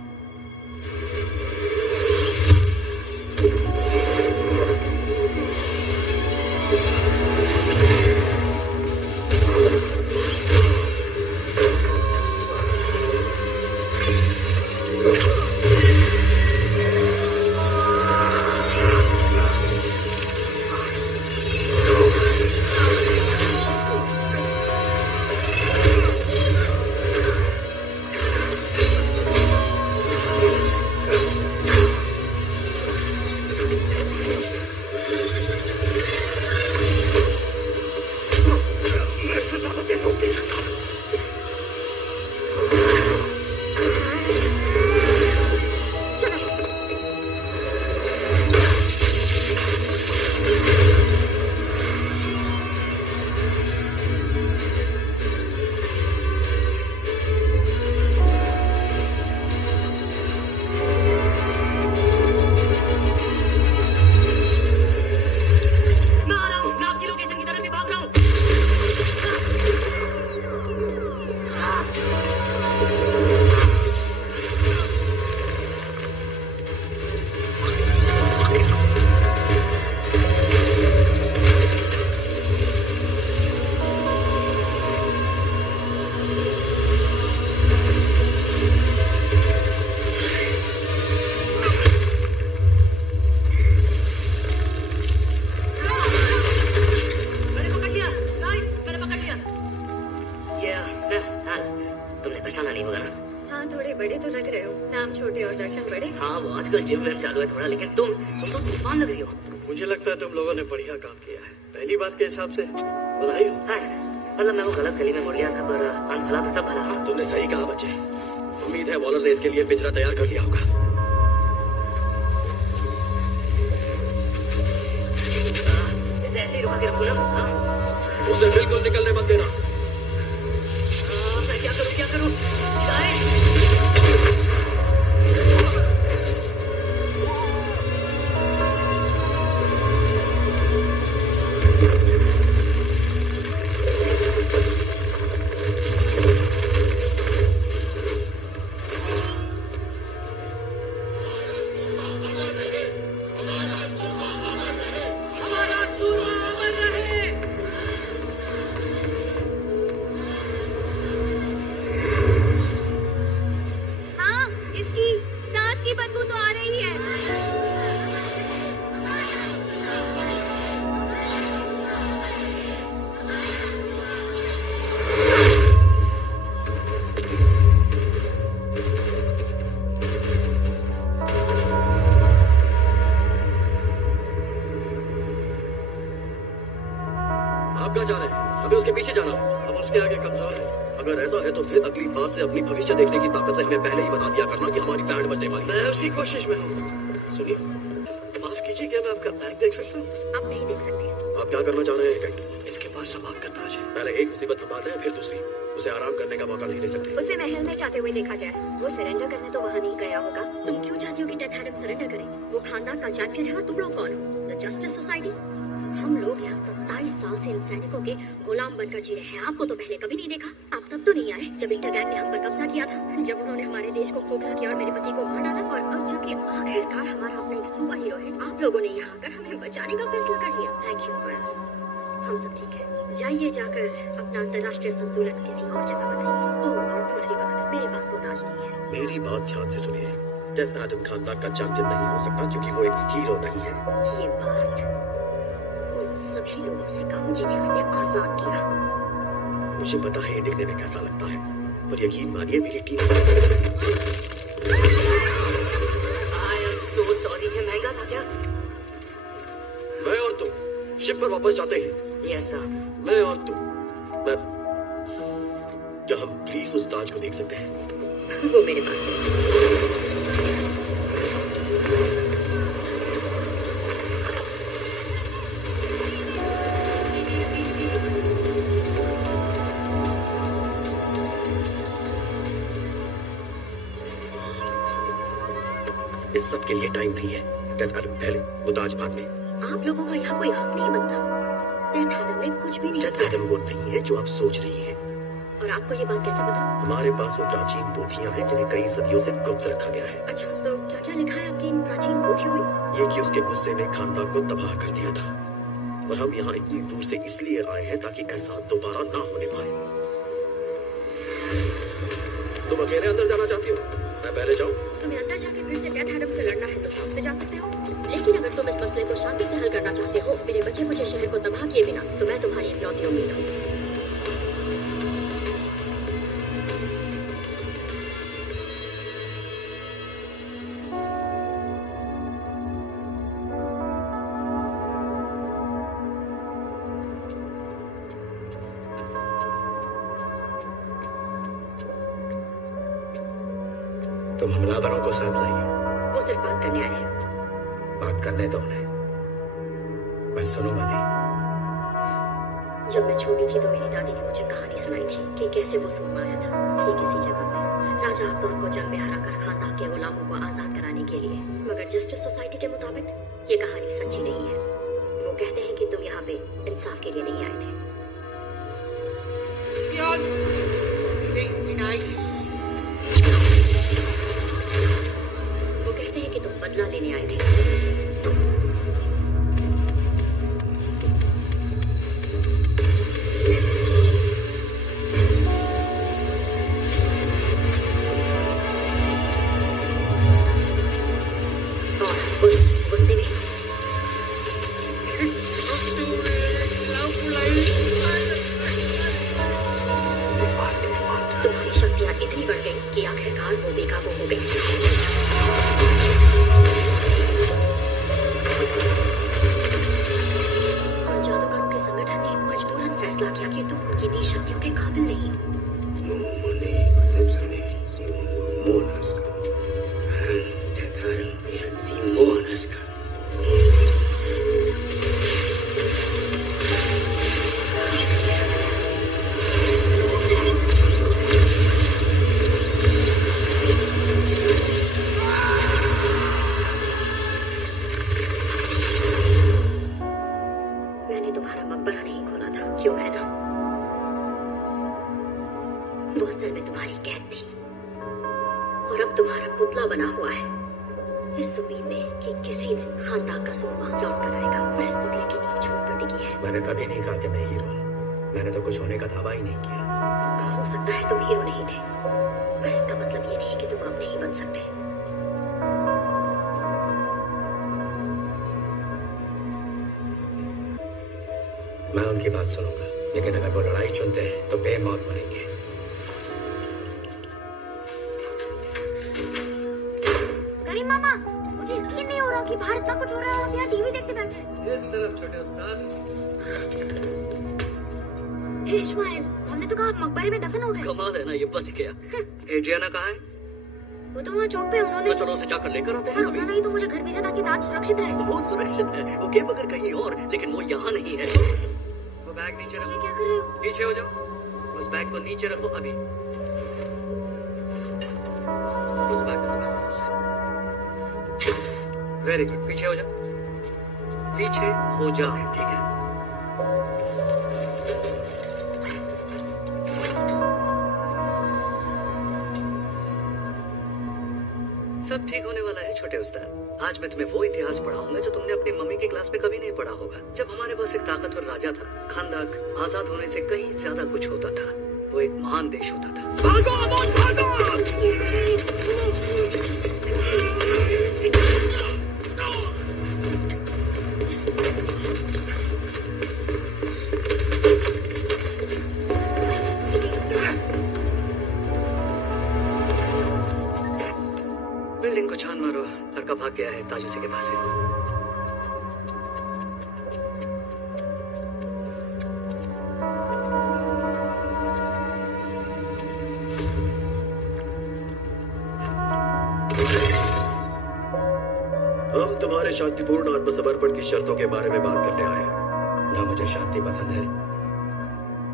जिम में चालू है थोड़ा, लेकिन तुम तो तूफान लग रही हो। मुझे लगता है तुम लोगों ने बढ़िया काम किया है। पहली बार के हिसाब से बधाई हो। थैंक्स। मतलब मैं वो गलत गली में मुड़ गया था, पर अंत भला तो सब भला। हाँ तुमने सही कहा बच्चे। उम्मीद है वॉलर ने इसके लिए पिंजरा तैयार कर लिया होगा। इसे ऐसे ही रुका के रखो ना। उसे बिल्कुल निकलने मत देना। मैं क्या करूं? अपनी भविष्य देखने की ताकत से हमें पहले ही बता दिया करना कि हमारी बैंड बनने वाली। मैं उसी कोशिश में हूँ। सुनिए, माफ कीजिए, क्या मैं आपका बैग देख सकता हूँ? आप नहीं देख सकते। आप क्या करना चाह रहे हैं कैट? इसके पास सबाक का ताज है। पहले एक मुसीबत संभालते हैं, फिर दूसरी। उसे आराम करने का मौका नहीं दे सकते। उसे महल में जाते हुए देखा गया है। वो सरेंडर करने तो वहाँ नहीं गया होगा। तुम क्यों चाहती हो कि डेथ एडम सरेंडर करे? वो खानदान का चैंपियन है और तुम लोग कौन हो? The justice society? हम लोग यहाँ 27 साल से इन सैनिकों के गुलाम बनकर जी रहे हैं। आपको तो पहले कभी नहीं देखा। आप तब तो नहीं आए जब इंटरगैंग ने हम पर कब्जा किया था, जब उन्होंने हमारे देश को खोखला किया और मेरे पति को मार डाला। और अब जबकि आखिरकार हमारा अपना एक सुपर हीरो है, आप लोगों ने यहाँ आकर हमें बचाने का फैसला कर लिया। Thank you. हम सब ठीक है। जाइए जाकर अपना अंतर्राष्ट्रीय संतुलन किसी और जगह बनाइए। ओह, और दूसरी बात, मेरे पास वो ताज नहीं है। मेरी बात ध्यान से सुनिए। डेथ एडम खानदान का चैंपियन नहीं हो सकता क्योंकि वो एक हीरो नहीं है। ये बात सभी लोगों से कहो जिन्हें उसने आजाद किया। मुझे पता है ये दिखने में कैसा लगता है, पर यकीन मानिए मेरी team. I am so sorry, ये महंगा था क्या? मैं और तुम शिप पर वापस जाते हैं। Yes sir। मैं और तुम। क्या हम प्लीज उस ताज को देख सकते हैं? वो मेरे पास है। इस सब के लिए टाइम नहीं है। पहले वो ताज बाद में। आप लोगों का यहाँ कोई हक नहीं बनता। डेथ एडम में कुछ भी नहीं डेथ एडम वो नहीं है जो आप सोच रही हैं। और आपको ये बात कैसे पता? हमारे पास वो प्राचीन पोथियां हैं जिन्हें कई सदियों से गुप्त रखा गया है। अच्छा, तो क्या क्या लिखा है आपकी इन प्राचीन पोथियों में? ये कि उसके गुस्से ने खानदान को तबाह कर दिया था और हम यहाँ इतनी दूर से इसलिए आए हैं ताकि ऐसा दोबारा ना होने पाए। तुम अकेले अंदर जाना चाहती हो? मैं पहले जाऊँ? तुम्हें अंदर जाके फिर से डेथ एडम से लड़ना है तो शौक से जा सकते हो, लेकिन अगर तुम इस मसले को शांति से हल करना चाहते हो मेरे बचे कुचे शहर को तबाह किए बिना, तो मैं तुम्हारी इकलौती उम्मीद हूँ। तुम हमलावरों को साथ लाई? वो सिर्फ बात करने आए हैं। बात करने दो उन्हें, मैं सुनूंगा नहीं। जब मैं छोटी थी तो मेरी दादी ने मुझे कहानी सुनाई थी कि कैसे वो सूरमा आया था ठीक इसी जगह पे, राजा अकबर को जंग में हराकर खानदान के गुलामों को आजाद कराने के लिए। मगर जस्टिस सोसाइटी के मुताबिक ये कहानी सच्ची नहीं है। वो कहते हैं कि तुम यहाँ पे इंसाफ के लिए नहीं आए थे। वो कहते हैं कि तुम बदला लेने आए थे। और उस गुस्से में तुम्हारी शक्तियाँ इतनी बढ़ गई कि आखिरकार वो बेकाबू हो गई। और जादूगरों के संगठन ने मजबूरन फैसला किया कि तुम उनकी दी शक्तियों के काबिल नहीं हो। मैंने तुम्हारा मकबरा नहीं खोला था, क्यों है ना? वो असल में तुम्हारी कैद थी और अब तुम्हारा पुतला बना हुआ है, इस उम्मीद में कि किसी दिन खानदान का सूरमा लौट कर आएगा। पर इस पुतले की नींव झूठ पर टिकी है। मैंने कभी नहीं कहा कि मैं हीरो हूँ। मैंने तो कुछ होने का दावा ही नहीं किया। हो सकता है तुम हीरो नहीं थे, पर इसका मतलब ये नहीं कि तुम अब नहीं बन सकते। मैं उनकी बात सुनूंगा, लेकिन अगर वो लड़ाई चुनते हैं तो बेमौत मरेंगे। करीम मामा, मुझे यकीन नहीं हो रहा कि बाहर इतना कुछ हो रहा है और हम यहाँ टीवी देखते बैठे हैं। इस तरफ छोटे उस्ताद। इस्माइल, हमने तो कहा आप मकबरे में दफन हो गए। कमाल है ना, ये बच गया। एड्रियाना कहाँ है? वो तो वहाँ चौक पे उन्होंने तो चलो उसे जाकर लेकर आते हैं। पर उन्होंने ही तो मुझे घर भेजा था कि ताज सुरक्षित है। वो सुरक्षित है, वो के बगैर कहीं और, लेकिन वो यहाँ नहीं है। वो बैग नीचे ये रखो। क्या कर रहे हो? पीछे हो जाओ। उस बैग को नीचे रखो अभी। उस बैग को वेरी गुड, पीछे हो जाओ। पीछे हो जाओ। ठीक है। सब ठीक होने वाला है छोटे उस्ताद। आज मैं तुम्हें वो इतिहास पढ़ाऊंगा जो तुमने अपनी मम्मी की क्लास में कभी नहीं पढ़ा होगा। जब हमारे पास एक ताकतवर राजा था, खानदान आजाद होने से कहीं ज्यादा कुछ होता था। वो एक महान देश होता था। भागो अमोन, भागो! बिल्डिंग को छान मारो। लड़का भाग गया है, ताज उसी के पास है। हम तुम्हारे शांतिपूर्ण आत्मसमर्पण की शर्तों के बारे में बात करने आए हैं। ना मुझे शांति पसंद है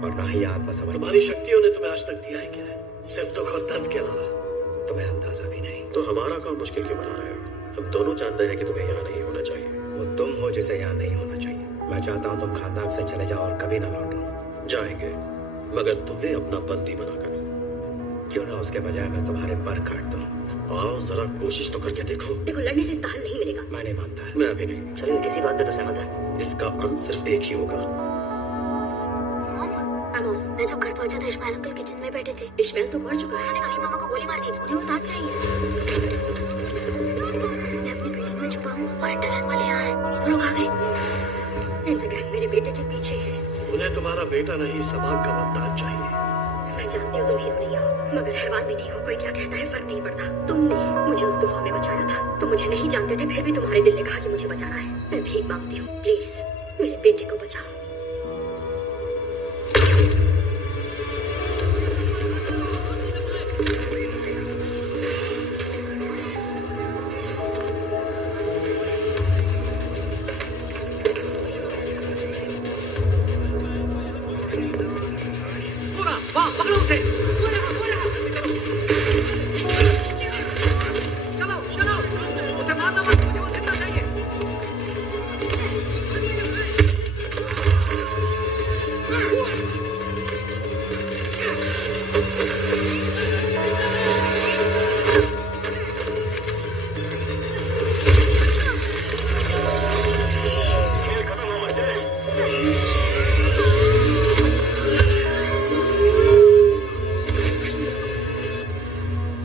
और ना ही आत्मसमर्पण। तुम्हारी शक्तियों ने तुम्हें आज तक दिया है क्या है? सिर्फ दुख और दर्द के अलावा। तुम्हें अंदाजा भी नहीं। तो हमारा काम मुश्किल क्यों बना रहे हो? हम दोनों जानते हैं कि तुम्हें यहाँ नहीं होना चाहिए। वो तुम हो जिसे यहाँ नहीं होना चाहिए। मैं चाहता हूँ तुम खानदान से चले जाओ और कभी ना लौटो। जाएंगे, मगर तुम्हें अपना बंदी बनाकर। क्यों ना उसके बजाय मैं तुम्हारे पर काट दूं? आओ जरा कोशिश तो करके देखो। देखो, लड़ने से इसका हल नहीं मिलेगा। मैं नहीं मानता। मैं भी नहीं। चलो किसी बात पे तो सहमत है। इसका अंत सिर्फ एक ही होगा। अमोन, मैं जब घर पहुंचा था इस्माइल अंकल किचन में बैठे थे। इस्माइल तो मर चुका है। उन्होंने अली मामा को गोली मार दी। उन्हें वो ताज चाहिए। मैं अपनी बिल्डिंग में छुपा हूँ और इंटरनेट वाले यहाँ हैं। वो लोग आ गए। इनसे गैंग मेरे बेटे के पीछे है। उन्हें तुम्हारा बेटा नहीं, समाज का ताज चाहिए। मैं जानती हूँ तुम हीरो नहीं हो, मगर हैवान भी नहीं हो। कोई क्या कहता है फर्क नहीं पड़ता। तुमने मुझे उस गुफा में बचाया था। तुम मुझे नहीं जानते थे, फिर भी तुम्हारे दिल ने कहा कि मुझे बचाना है। मैं भीख मांगती हूँ, प्लीज मेरे बेटे को बचाओ। पकड़ो उसे। चलो चलो, उसे मारना मत, मुझे वो जिंदा चाहिए।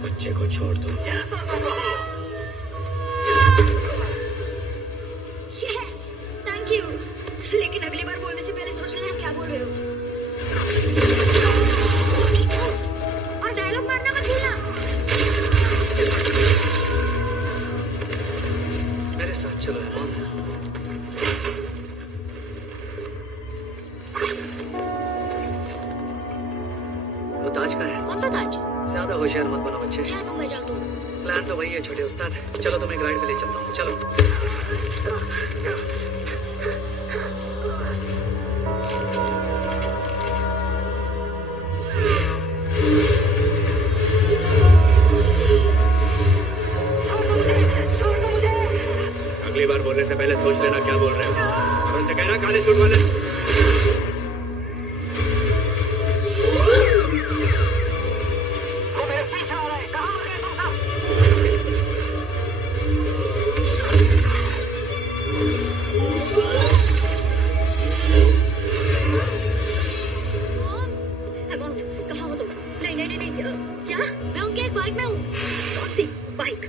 बच्चे को छोड़ दो। Yes, thank you. लेकिन अगली बार बोलने से पहले सोच लेना क्या बोल रहे हो। और डायलॉग मारना मत भूलना। मेरे साथ चलो। वो ताज का है। कौन सा ताज? ज्यादा होशियार मत बनो बच्चे। जानू मैं जाता हूँ। प्लान तो वही है छोटे उस्ताद। चलो तुम्हें एक राइड पे ले चलता हूँ। चलो। अगली बार बोलने से पहले सोच लेना क्या बोल रहे हो। और उनसे कहना काले सूट वाले। कहाँ हो तुम? नहीं, क्या? मैं उनके एक बाइक में हूँ। कौन सी बाइक?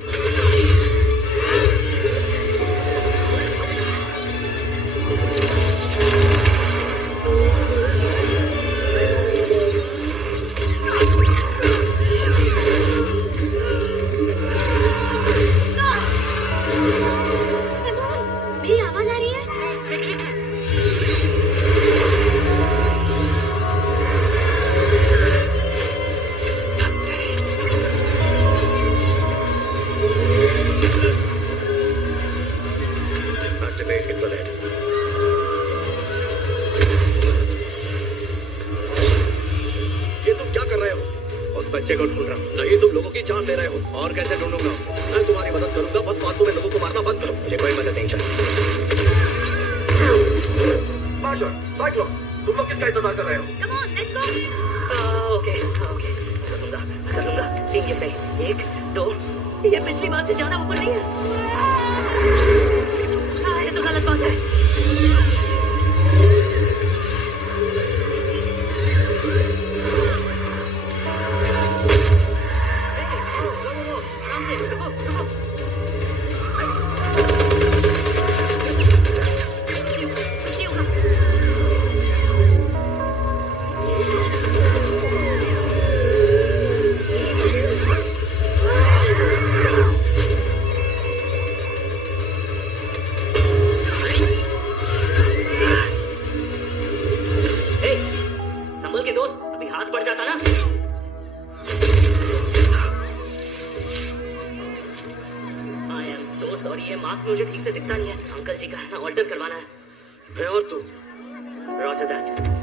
मेरी आवाज आ रही है? Activate infrared. ये तुम क्या कर रहे हो? उस बच्चे को ढूंढ रहा हूँ। नहीं, तुम लोगों की जान ले रहे हो। और कैसे ढूंढूंगा उसे? मैं तुम्हारी मदद करूंगा, बस फालतू में लोगों को मारना बंद करो। मुझे कोई मदद नहीं चाहिए। मार्शल, साइक्लोन, तुम लोग किसका इंतजार कर रहे हो? Come on, let's go. Okay कर लूंगा 3 गिफ्ट है। 1 2। ये पिछली बार से ज्यादा ऊपर नहीं है। ये तो गलत बात है। आराम से रुको। संभल के दोस्त, अभी हाथ बढ़ जाता ना। आई एम सो सॉरी, ये मास्क मुझे ठीक से दिखता नहीं है। अंकल जी का ना ऑल्टर करवाना है। मैं और तू। Roger that.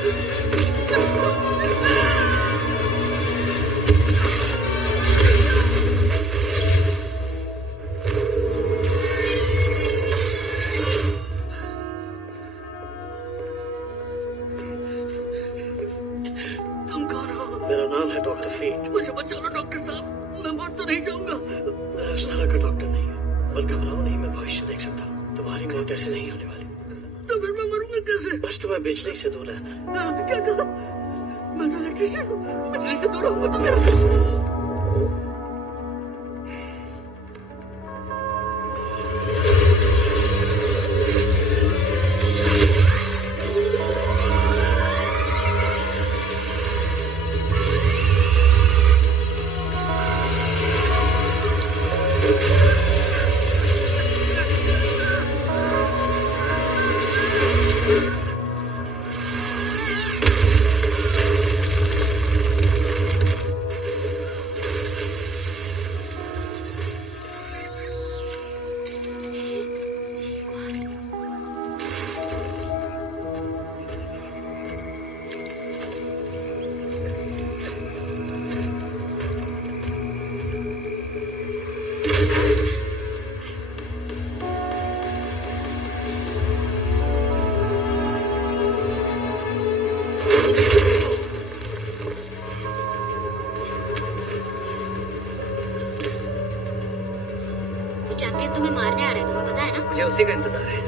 तुम कौन हो? मेरा नाम है डॉक्टर फीट। मुझे बचा लो डॉक्टर साहब, मैं मर तो नहीं जाऊंगा। मैं उस तरह का डॉक्टर नहीं हूँ, पर घबराओ नहीं, मैं भविष्य देख सकता हूँ। तुम्हारी मौत ऐसे नहीं होने वाली। तो फिर मैं मरूंगा कैसे? बस तुम्हें बिजली से दूर रहना है। क्या कहा? मैं तो इलेक्ट्रिशियन हूँ, बिजली से दूर रहूंगा तो मेरा चैंपियन तुम्हें मारने आ रहा है, तुम्हें पता है ना? मुझे उसी का इंतजार है।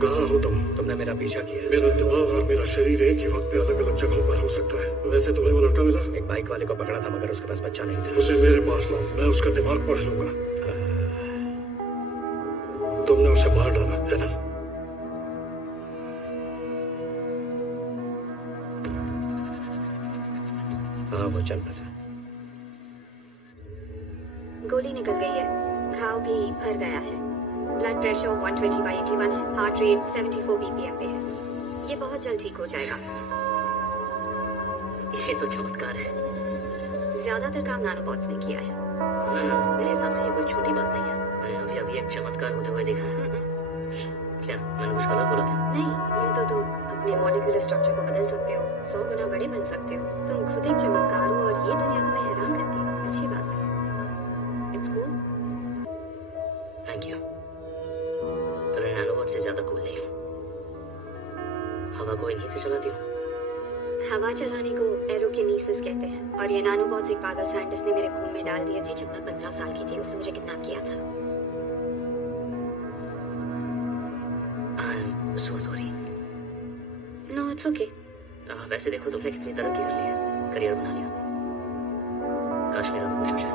कहाँ हो तुम? तुमने मेरा पीछा किया। मेरा दिमाग और मेरा शरीर एक ही वक्त पे अलग अलग जगहों पर हो सकता है। वैसे तुम्हें वो लड़का मिला? एक बाइक वाले को पकड़ा था, मगर उसके पास बच्चा नहीं था। उसे मेरे पास लाओ, मैं उसका दिमाग पढ़ लूंगा। तुमने उसे मार डाला है ना? हाँ, वो चल बसा। गोली निकल गई है, घाव भी भर गया है। ब्लड प्रेशर 120/81 है, हार्ट रेट 74 BPM पे है। ये बहुत जल्द ठीक हो जाएगा। ये तो चमत्कार है। ज्यादातर काम नानोबॉट्स ने किया है। ना, मेरे हिसाब से ये कोई छोटी बात नहीं है। मैंने अभी एक चमत्कार होते हुए देखा है। क्या मैंने कुछ गलत बोला क्या? नहीं, यूं तो तुम अपने मॉलिक्यूलर स्ट्रक्चर को बदल सकते हो, 100 गुना बड़े बन सकते हो। तुम खुद एक चमत्कार हो और ये दुनिया तुम्हें हैरान करती है। अच्छी बात है। It's cool. Thank you. पर मैं नानोबॉट से ज्यादा कूल नहीं हूँ। हवा को इन्हीं से चलाती हूँ। हवा चलाने को एरोकिनेसिस कहते हैं, और ये नानोबॉट्स एक पागल साइंटिस्ट ने मेरे खून में डाल दिए थे जब मैं 15 साल की थी। उसने मुझे किडनैप किया था। I'm so sorry. No, it's okay. वैसे देखो तुमने कितनी तरक्की कर ली है, करियर बना लिया। काश मेरा भी कुछ हो जाए।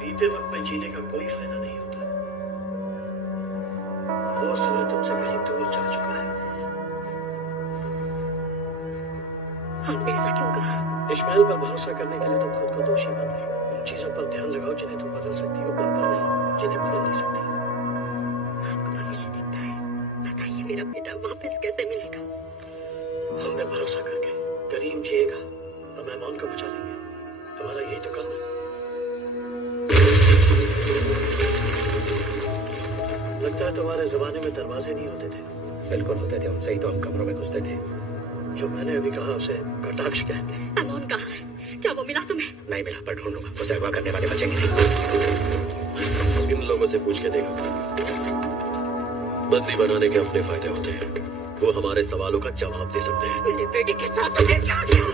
बीते वक्त में जीने का कोई फायदा नहीं होता। वो समय तुमसे कहीं दूर जा चुका है। आपने ऐसा क्यों कहा? इश्माइल पर भरोसा करने के लिए तुम खुद को दोषी मान रही हो। उन चीजों पर ध्यान लगाओ जिन्हें तुम बदल सकती हो, उन पर नहीं जिन्हें बदल नहीं सकती। आपको भविष्य दिखता है। बताइए मेरा बेटा वापस कैसे मिलेगा? हम पे भरोसा करके करीम जिएगा और मेहमान को बचा लेंगे। हमारा यही तो काम है। लगता है तुम्हारे जमाने में दरवाजे नहीं होते थे। बिल्कुल होते थे, हमसे ही तो हम कमरों में घुसते थे। जो मैंने अभी कहा उसे कटाक्ष कहते हैं। अमोन कहाँ है? क्या वो मिला तुम्हें? नहीं मिला, पर ढूंढूंगा। उसे अगवा करने वाले बचेंगे नहीं। इन लोगों से पूछ के देखो। बंदी बनाने के अपने फायदे होते हैं। वो हमारे सवालों का जवाब दे सकते हैं। मेरे बेटे के साथ तुमने क्या किया?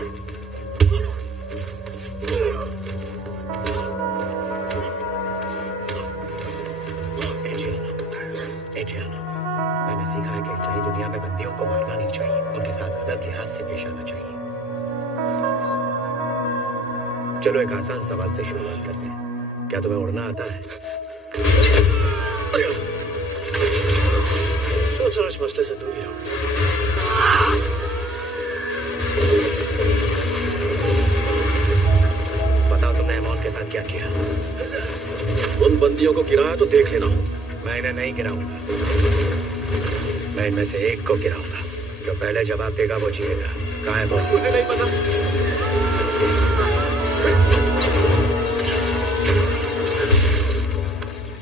एड्रियाना, मैंने सीखा है कि इस नई दुनिया में बंदियों को मारना नहीं चाहिए, उनके साथ अदब लिहाज से पेश आना चाहिए। चलो एक आसान सवाल से शुरुआत करते हैं। क्या तुम्हें उड़ना आता है? सोच रहा इस मसले से दूर रहो। बताओ तुमने अमोन के साथ क्या किया? उन बंदियों को गिराया तो देख लेना। मैं इन्हें नहीं गिराऊंगा। मैं इनमें से एक को गिराऊंगा। जो पहले जवाब देगा वो जीएगा। कहाँ है वो? मुझे नहीं पता।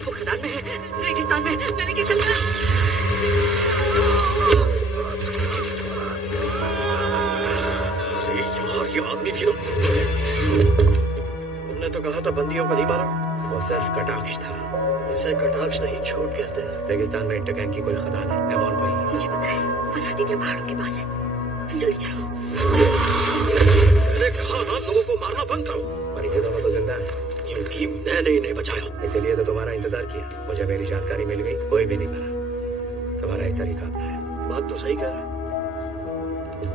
वो खदान में है, रेगिस्तान में। मैं लेके चल गया। ये आदमी भी तुमने तो कहा था बंदियों को नहीं मारो। वो सिर्फ कटाक्ष था। इसे कटाक्ष नहीं, छोड़ कहते हैं। रेगिस्तान में इंटरगैंग की कोई खदान है। एमोन वही। मुझे पता है, फनादीदिया पहाड़ों के पास है। जल्दी चलो। मैंने कहा ना लोगों को मारना बंद करो। पर ये दोनों तो जिंदा है। क्योंकि मैंने इन्हें बचाया। इसीलिए तो तुम्हारा इंतजार किया। मुझे मेरी जानकारी मिल गई, कोई भी नहीं मरा। तुम्हारा एक तरीका अपना है। बात तो सही कह रहे हैं।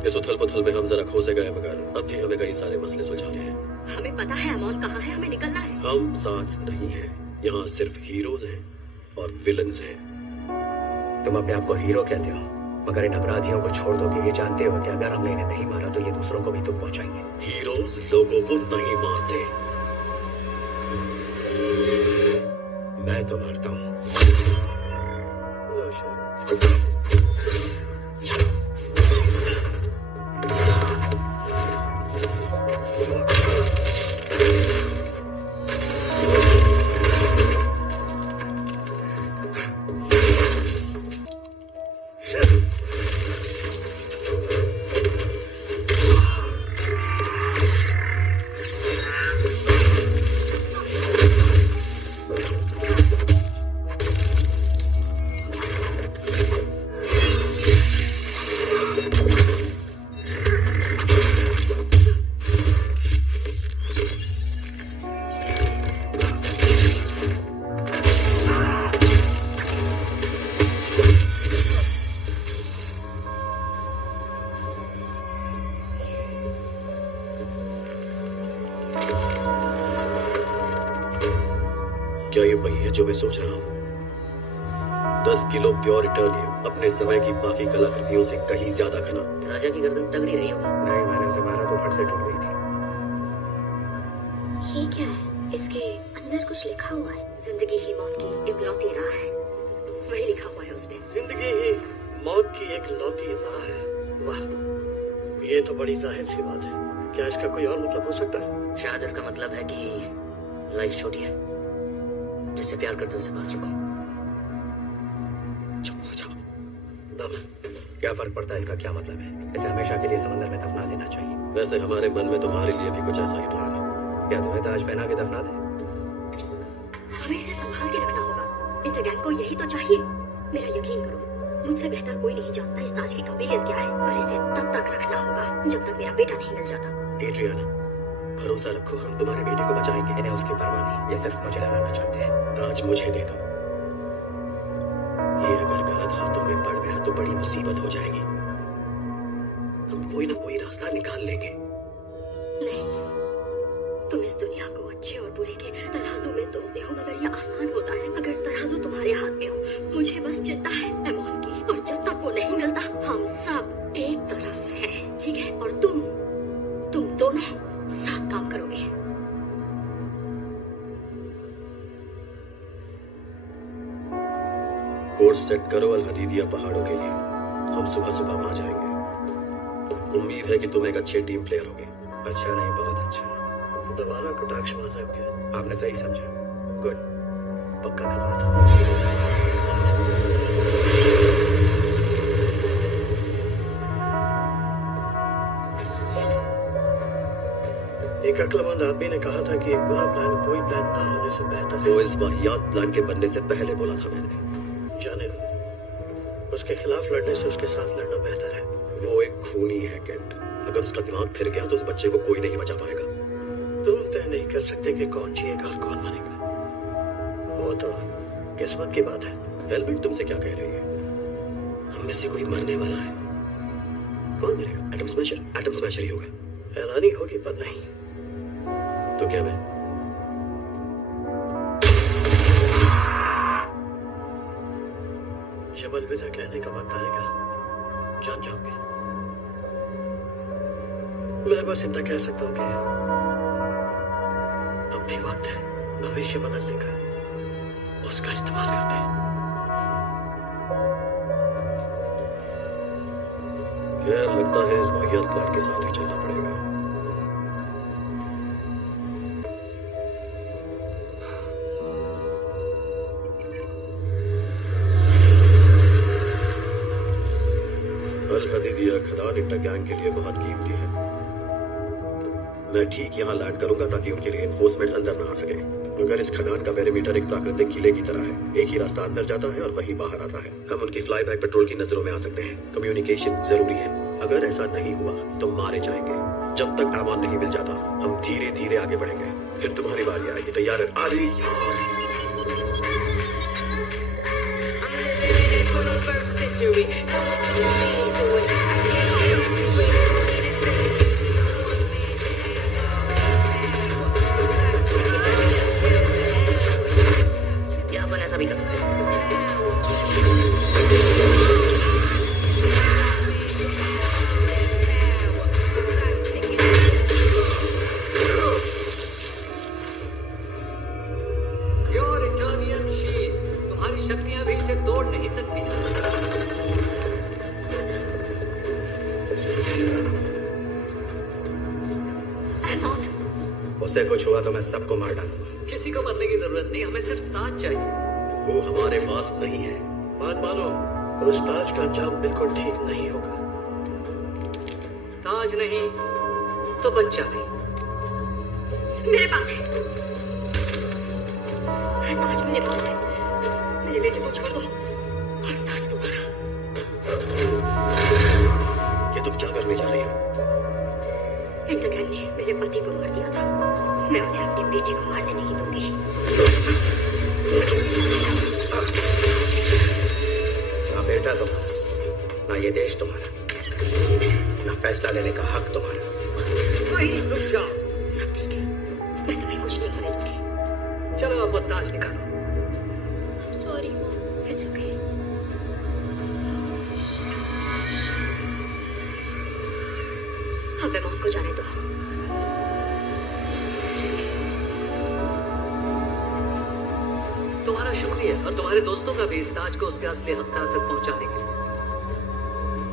इस उथल पुथल में हम जरा खोसे गए, मगर अब भी हमें कई सारे मसले सुलझाने हैं। हमें पता है अमोन कहाँ है, हमें निकलना है। हम साथ नहीं हैं। यहाँ सिर्फ हीरोज हैं और विलन्स हैं। तुम अपने आप को हीरो कहते हो, मगर इन अपराधियों को छोड़ दो कि ये जानते हो कि अगर हमने इन्हें नहीं मारा तो ये दूसरों को भी दुख पहुंचाएंगे। हीरोज लोगों को नहीं मारते। मैं तो मारता हूँ। क्या ये वही है जो मैं सोच रहा हूँ? 10 किलो प्योर इटर्नियम अपने समय की बाकी कलाकृतियों से कहीं ज्यादा घना। राजा की गर्दन तगड़ी रही होगी। नहीं, मैंने उसे मारा तो फट से टूट गई थी। ये क्या है? इसके अंदर कुछ लिखा हुआ है। जिंदगी ही मौत की इकलौती राह है, वही लिखा हुआ है उसमें। जिंदगी ही मौत की एक लौती राह है। वाह, ये तो बड़ी जाहिर सी बात है। क्या इसका कोई और मतलब हो सकता है? शायद इसका मतलब है कि लाइफ छोटी है, जिससे प्यार करते हो उसे पास रखो। चुप हो जाओ। दम। क्या फर्क पड़ता है? इसका क्या मतलब है? इसे हमेशा के लिए समंदर में दफना देना चाहिए। वैसे हमारे मन में तुम्हारे लिए भी कुछ ऐसा ही प्लान है। क्या तुम्हें ताज पहना के दफना दे? हमें इसे संभाल के रखना होगा। इंटरगैंग को यही तो चाहिए। मेरा यकीन करो, मुझसे बेहतर कोई नहीं जानता इस ताज की काबिलियत क्या है, पर इसे तब तक रखना होगा जब तक मेरा बेटा नहीं मिल जाता। एड्रियाना, भरोसा रखो, हम तुम्हारे बेटे को बचाएंगे। इन्हें उसकी परवाह नहीं, ये सिर्फ मुझे हराना चाहते हैं। राज मुझे दे दो। ये अगर गलत हाथों में पड़ गया तो बड़ी मुसीबत हो जाएगी। हम कोई ना कोई रास्ता निकाल लेंगे। नहीं, तुम इस दुनिया को अच्छे और बुरे के तराजू में तोलते हो, मगर ये आसान होता है अगर तराजू तुम्हारे हाथ में हो। मुझे बस चिंता है एमोन की, और जब तक वो नहीं मिलता हम सब एक तरफ हैं, ठीक है? और तुम दोनों साथ काम करोगे। कोर्स सेट करो अल हदीदिया पहाड़ों के लिए। हम सुबह सुबह वहां जाएंगे। उम्मीद है कि तुम एक अच्छे टीम प्लेयर होगे। अच्छा नहीं, बहुत अच्छा। दोबारा कटाक्ष मार रहे हो क्या? आपने सही समझा। गुड, पक्का कर रहा था। एक अक्लमंद आदमी ने कहा था कि एक बुरा प्लान कोई प्लान ना होने से बेहतर है। वो इस वाहियात प्लान के बनने से पहले बोला था मैंने। जाने दो, उसके खिलाफ लड़ने से उसके साथ लड़ना बेहतर है। वो एक खूनी है केंट। अगर उसका दिमाग फिर गया तो उस बच्चे को कोई नहीं बचा पाएगा। तुम तय नहीं कर सकते कि कौन जिएगा और कौन मरेगा। वो तो किस्मत की बात है। हेलमेट तुमसे क्या कह रही है? हम में से कोई मरने वाला है। कौन मरेगा? Atom smasher? एटम स्मैशर ही होगा। हैरानी होगी पर नहीं। तो क्या मैं? जब अलविदा कहने का वक्त आएगा जान जाओगे। मैं बस इतना कह सकता हूँ कि अब भी वक्त है भविष्य बदलने का। उसका इस्तेमाल करते हैं। खैर लगता है इस वाहियात प्लान के साथ ही चलना पड़ेगा। अल हदीदिया खदान इंटर गैंग के लिए बहुत कीमती है। मैं ठीक यहाँ लैंड करूंगा ताकि उनके लिए एनफोर्समेंट अंदर ना आ सके। मगर इस खदान का पेरीमीटर एक प्राकृतिक किले की तरह है। एक ही रास्ता अंदर जाता है और वही बाहर आता है। हम उनकी फ्लाई बैक पेट्रोल की नजरों में आ सकते हैं। कम्युनिकेशन जरूरी है। अगर ऐसा नहीं हुआ तो मारे जाएंगे। जब तक सामान नहीं मिल जाता हम धीरे धीरे आगे बढ़ेंगे। फिर तुम्हारी बारी आएगी। तैयार है? अरे यहाँ पर ऐसा भी कर सकते हैं। तुम्हारी शक्तियां भी इसे तोड़ नहीं सकती। उसे कुछ हुआ तो मैं सबको मार डालूंगा। किसी को मरने की जरूरत नहीं, हमें सिर्फ ताज चाहिए। वो हमारे पास नहीं है। बात मानो, उस ताज का अंजाम बिल्कुल ठीक नहीं होगा। ताज नहीं तो बच्चा नहीं। मेरे पास है ताज, मेरे पास है। मेरे बेटे को छोड़ दो और ताज तुम्हारा। ये तुम क्या करने जा रही हो? इंटरगैंग ने मेरे पति को मार दिया था। मैं उन्हें अपनी बेटी को मारने नहीं दूंगी। ना बेटा तुम्हारा, ना ये देश तुम्हारा, ना फैसला लेने का हक तुम्हारा। नहीं, रुक जाओ। सब ठीक है, मैं तुम्हें कुछ नहीं होने दूंगी। चलो अब वो ताज निकालो। Sorry mom, it's okay. अब मॉम को जाने दो। तुम्हारा शुक्रिया और तुम्हारे दोस्तों का भी इस ताज को उसके असली हकदार तक पहुंचाने के लिए।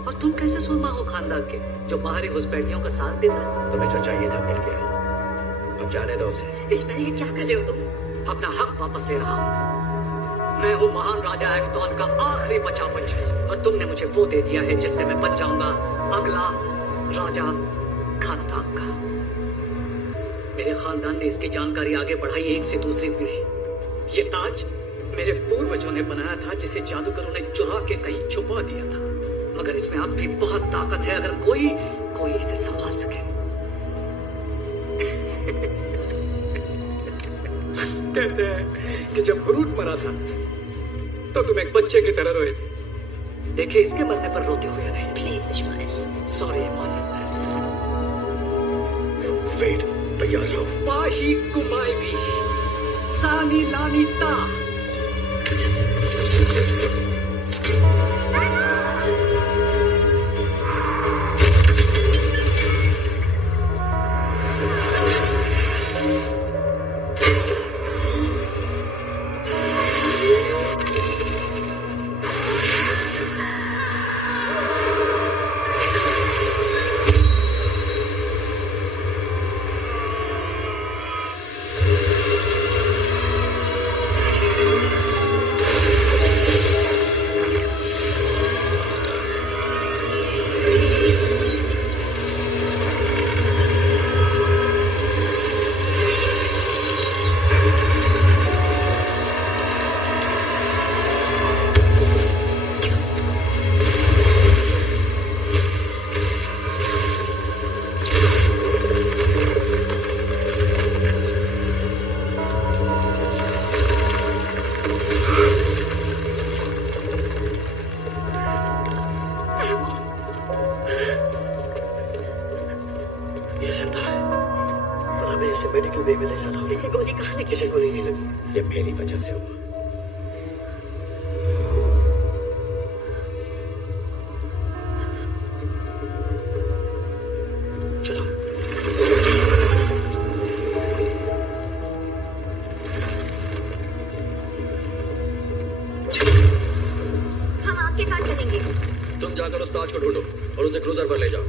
और तुम कैसे सुरमा हो खानदान के जो बाहरी घुसपैठियों का साथ देता है? तुम्हें जो चाहिए था मिल गया, अब जाने दो उसे। इश्माइल, ये क्या कर रहे हो तुम? अपना हक वापस ले रहा हूँ। मैं हूँ महान राजा एक्टोन का आखिरी बचा वंशज और तुमने मुझे वो दे दिया है जिससे मैं बन जाऊंगा अगला राजा खानदान का। मेरे खानदान ने इसकी जानकारी आगे बढ़ाई एक से दूसरी पीढ़ी। ये ताज मेरे पूर्वजों ने बनाया था जिसे जादूगरों ने चुरा के कहीं छुपा दिया था। मगर इसमें अब भी बहुत ताकत है अगर कोई इसे संभाल सके। कहते हैं कि जब हुरूट मरा था तो तुम एक बच्चे की तरह रोए थे। देखे इसके मरने पर रोते हुए नहीं। Please Ishmail. Sorry Iman. Wait, तैयार रहो। पाही कुमाई भी सानी लानी ता। मेडिकल बे में ले जाना। इसे गोली कहाँ लगी? इसे गोली नहीं लगी, ये मेरी वजह से हुआ। चलो। हम आपके साथ चलेंगे। तुम जाकर उस ताज को ढूंढो और उसे क्रूजर पर ले जाओ।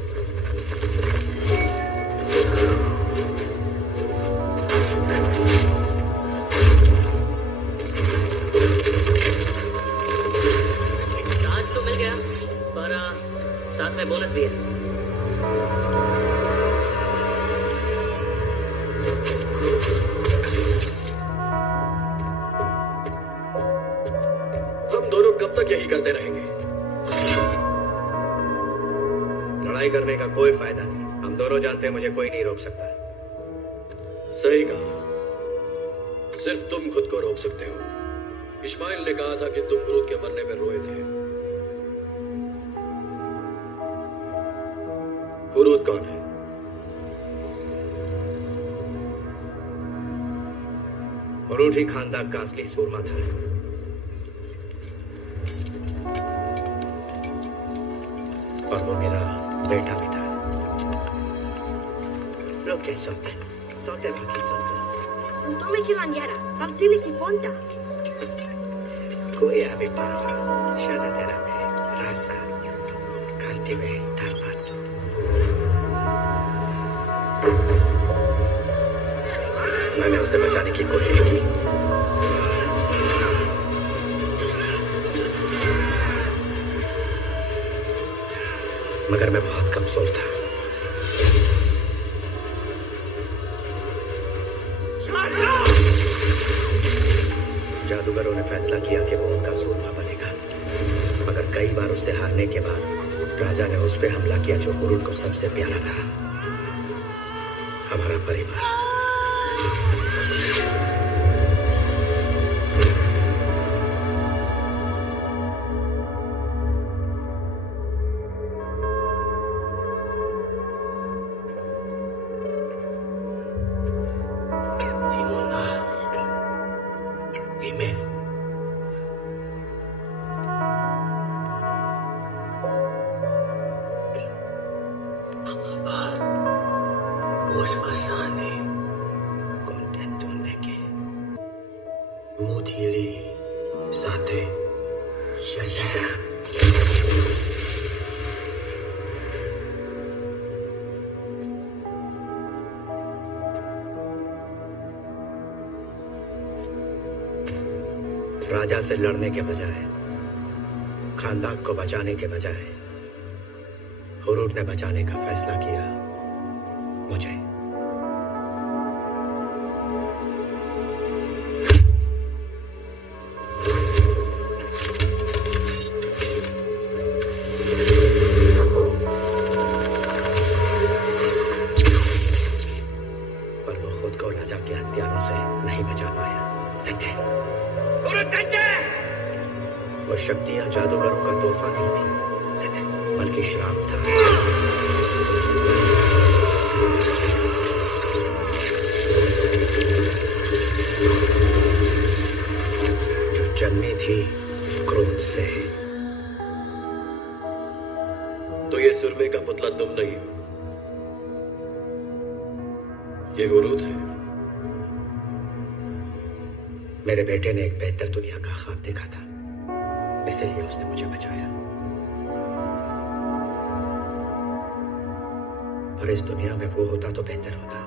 ताज तो मिल गया, पर साथ में बोनस भी है। हम दोनों कब तक यही करते रहेंगे? लड़ाई करने का कोई फायदा नहीं। हम दोनों जानते हैं मुझे कोई नहीं रोक सकता। सही कहा। सिर्फ तुम खुद को रोक सकते हो। इस्माइल ने कहा था कि तुम गुरूद के मरने में रोए थे। गुरूद कौन है? हुरूद ही खानदान का असली सूरमा था। और वो मेरा बेटा भी था। Lo che sote ma chi soto. Sunt ome che landiara, partile chi fonta. Kui ave pala, shana terame, rasa, kaltive, tarpat. मैंने उसे बचाने की कोशिश की, मगर मैं बहुत कमजोर था। जादूगरों ने फैसला किया कि वो उनका सूरमा बनेगा, मगर कई बार उससे हारने के बाद राजा ने उस पे हमला किया जो हुरूद को सबसे प्यारा था, हमारा परिवार। राजा से लड़ने के बजाय, खानदान को बचाने के बजाय, हुरूद ने बचाने का फैसला किया मुझे। पर वो खुद को राजा के हत्यारों से नहीं बचा पाया। संजय, वो शक्तियां जादूगरों का तोहफा नहीं थी, बल्कि श्राप था। जो जन्मी थी क्रोध से। तो ये सुरमे का पुतला तुम नहीं हो, ये हुरूद है। मेरे बेटे ने एक बेहतर दुनिया का ख्वाब देखा था, इसलिए उसने मुझे बचाया। पर इस दुनिया में वो होता तो बेहतर होता।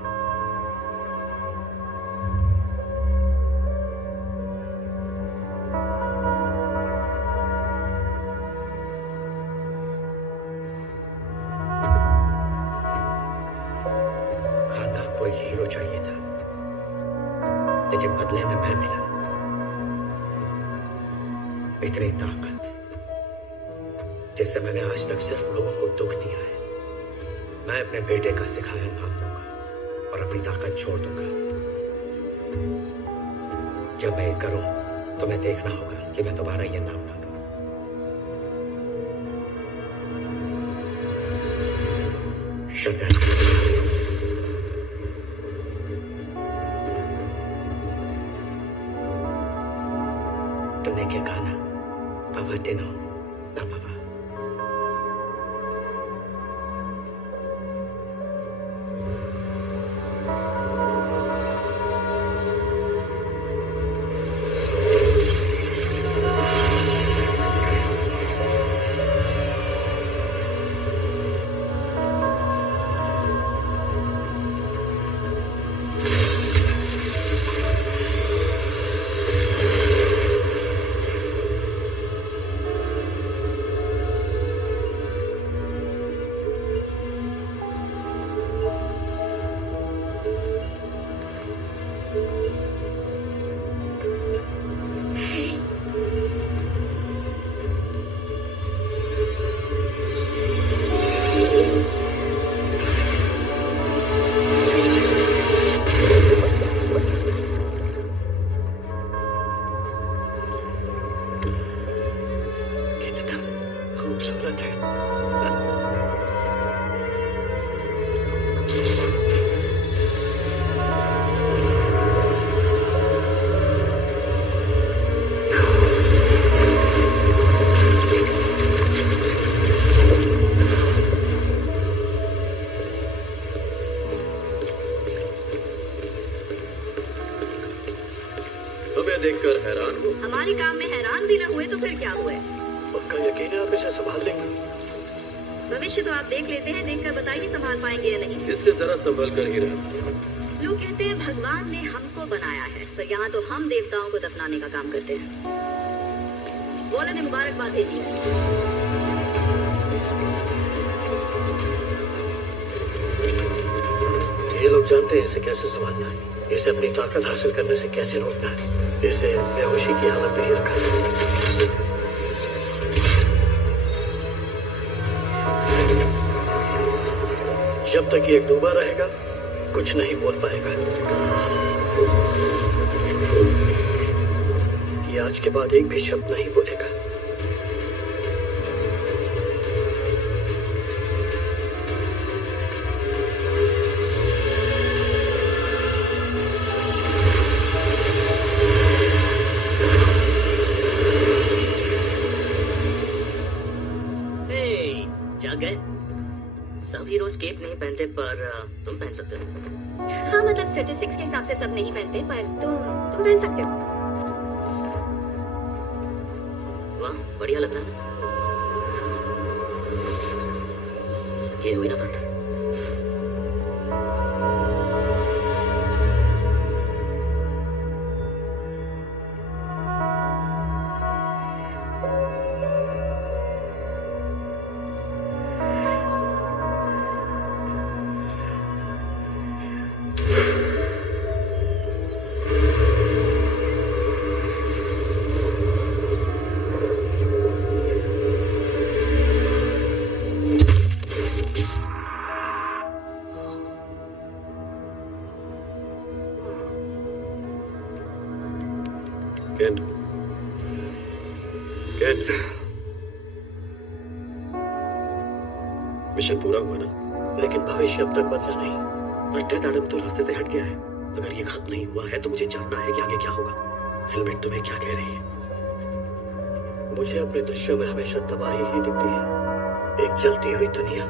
खानदान को एक हीरो चाहिए था, लेकिन बदले में मैं मिला। इतनी ताकत जिससे मैंने आज तक सिर्फ लोगों को दुख दिया है। मैं अपने बेटे का सिखाया नाम लूंगा और अपनी ताकत छोड़ दूंगा। जब मैं ये करूं तो मैं देखना होगा कि मैं दोबारा ये नाम ना लूं। शज़म। तुमने क्या कहा ना? Papa Dino, na papa. खूबसूरत है। तुम्हें देखकर हैरान हूँ। हमारे काम में हैरान भी न हुए तो फिर क्या हुए? पक्का यकीन है आप इसे संभाल लेंगे? भविष्य तो आप देख लेते हैं, देखकर बताइए संभाल पाएंगे या नहीं। इससे जरा संभल कर ही रहना। लोग कहते हैं भगवान ने हमको बनाया है, पर यहाँ तो हम देवताओं को दफनाने का काम करते हैं। बोला ने मुबारकबाद भेजी है। ये लोग जानते हैं इसे कैसे संभालना है, इसे अपनी ताकत हासिल करने से कैसे रोकना है, इसे बेहोशी की हालत में ही रखा है। जब तक ये डूबा रहेगा कुछ नहीं बोल पाएगा। ये आज के बाद एक भी शब्द नहीं बोलेगा। सब हीरोज केप नहीं पहनते, पर तुम पहन सकते हो। हाँ, मतलब स्टैटिस्टिक्स के हिसाब से सब नहीं पहनते, पर तुम पहन सकते हो। वाह, बढ़िया लग रहा है ना। ये हुई ना बात। मिशन पूरा हुआ ना? लेकिन भविष्य अब तक बदला नहीं। पर डेथ एडम तो रास्ते से हट गया है। अगर ये खत्म नहीं हुआ है तो मुझे जानना है कि आगे क्या होगा। हेलमेट तुम्हें क्या कह रही है? मुझे अपने दृश्यों में हमेशा तबाही ही दिखती है, एक जलती हुई दुनिया।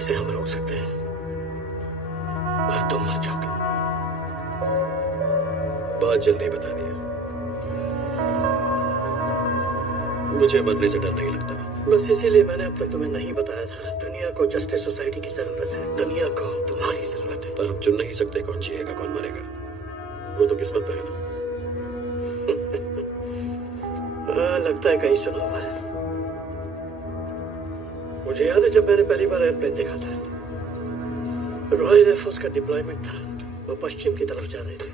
इसे हम रोक सकते हैं, पर तुम मर जाओगे। बहुत जल्दी बता दिया। मुझे मरने से डर नहीं लगता। बस इसीलिए मैंने अब तक तुम्हें नहीं बताया था। दुनिया को जस्टिस सोसाइटी की जरूरत है, दुनिया को तुम्हारी जरूरत है। पर हम चुन नहीं सकते कौन जिएगा कौन मरेगा, वो तो किस्मत पे है ना। लगता है कहीं सुना हुआ है। मुझे याद है जब मैंने पहली बार एयरप्लेन देखा था, रॉयल एयरफोर्स का डिप्लॉयमेंट था। वो पश्चिम की तरफ जा रहे थे।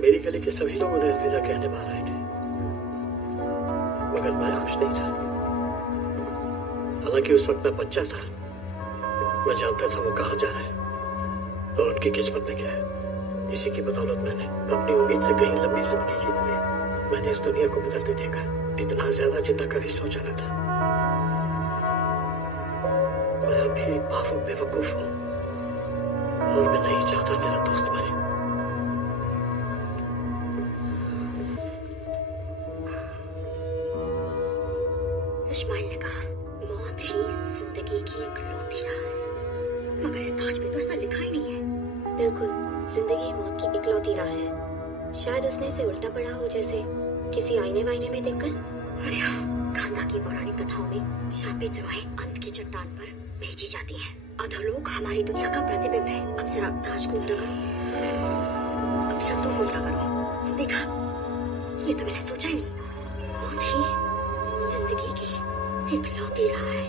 मेरी गली के सभी लोग उन्हें अलविदा कहने आ रहे थे, मगर मैं खुश नहीं था। हालांकि उस वक्त मैं बच्चा था, मैं जानता था वो कहाँ जा रहे हैं और उनकी किस्मत में क्या है। इसी की बदौलत मैंने अपनी उम्मीद से कहीं लंबी जिंदगी जीनी है। मैंने इस दुनिया को बदलते देखा, इतना ज्यादा जितना कभी सोचा न था। मैं अभी एक भावुक बेवकूफ हूँ और मैं नहीं चाहता मेरा दोस्त मरे। इस्माइल ने कहा, मौत ही जिंदगी की इकलौती राह है, मगर इस ताज पे तो ऐसा लिखा ही नहीं है। बिल्कुल, जिंदगी मौत की इकलौती राह है। शायद उसने इसे उल्टा पढ़ा हो, जैसे किसी आईने वाईने में देखकर। अरे हाँ, खानदा की पौराणिक कथाओं में शापित रूहें अंत की चट्टान पर भेजी जाती हैं। अधोलोक हमारी दुनिया का प्रतिबिंब है। अब जरा ताज को उल्टा करो, अब शब्दों को उल्टा करो। देखा, ये तो मैंने सोचा ही नहीं। मौत ही जिंदगी की इकलौती राह है।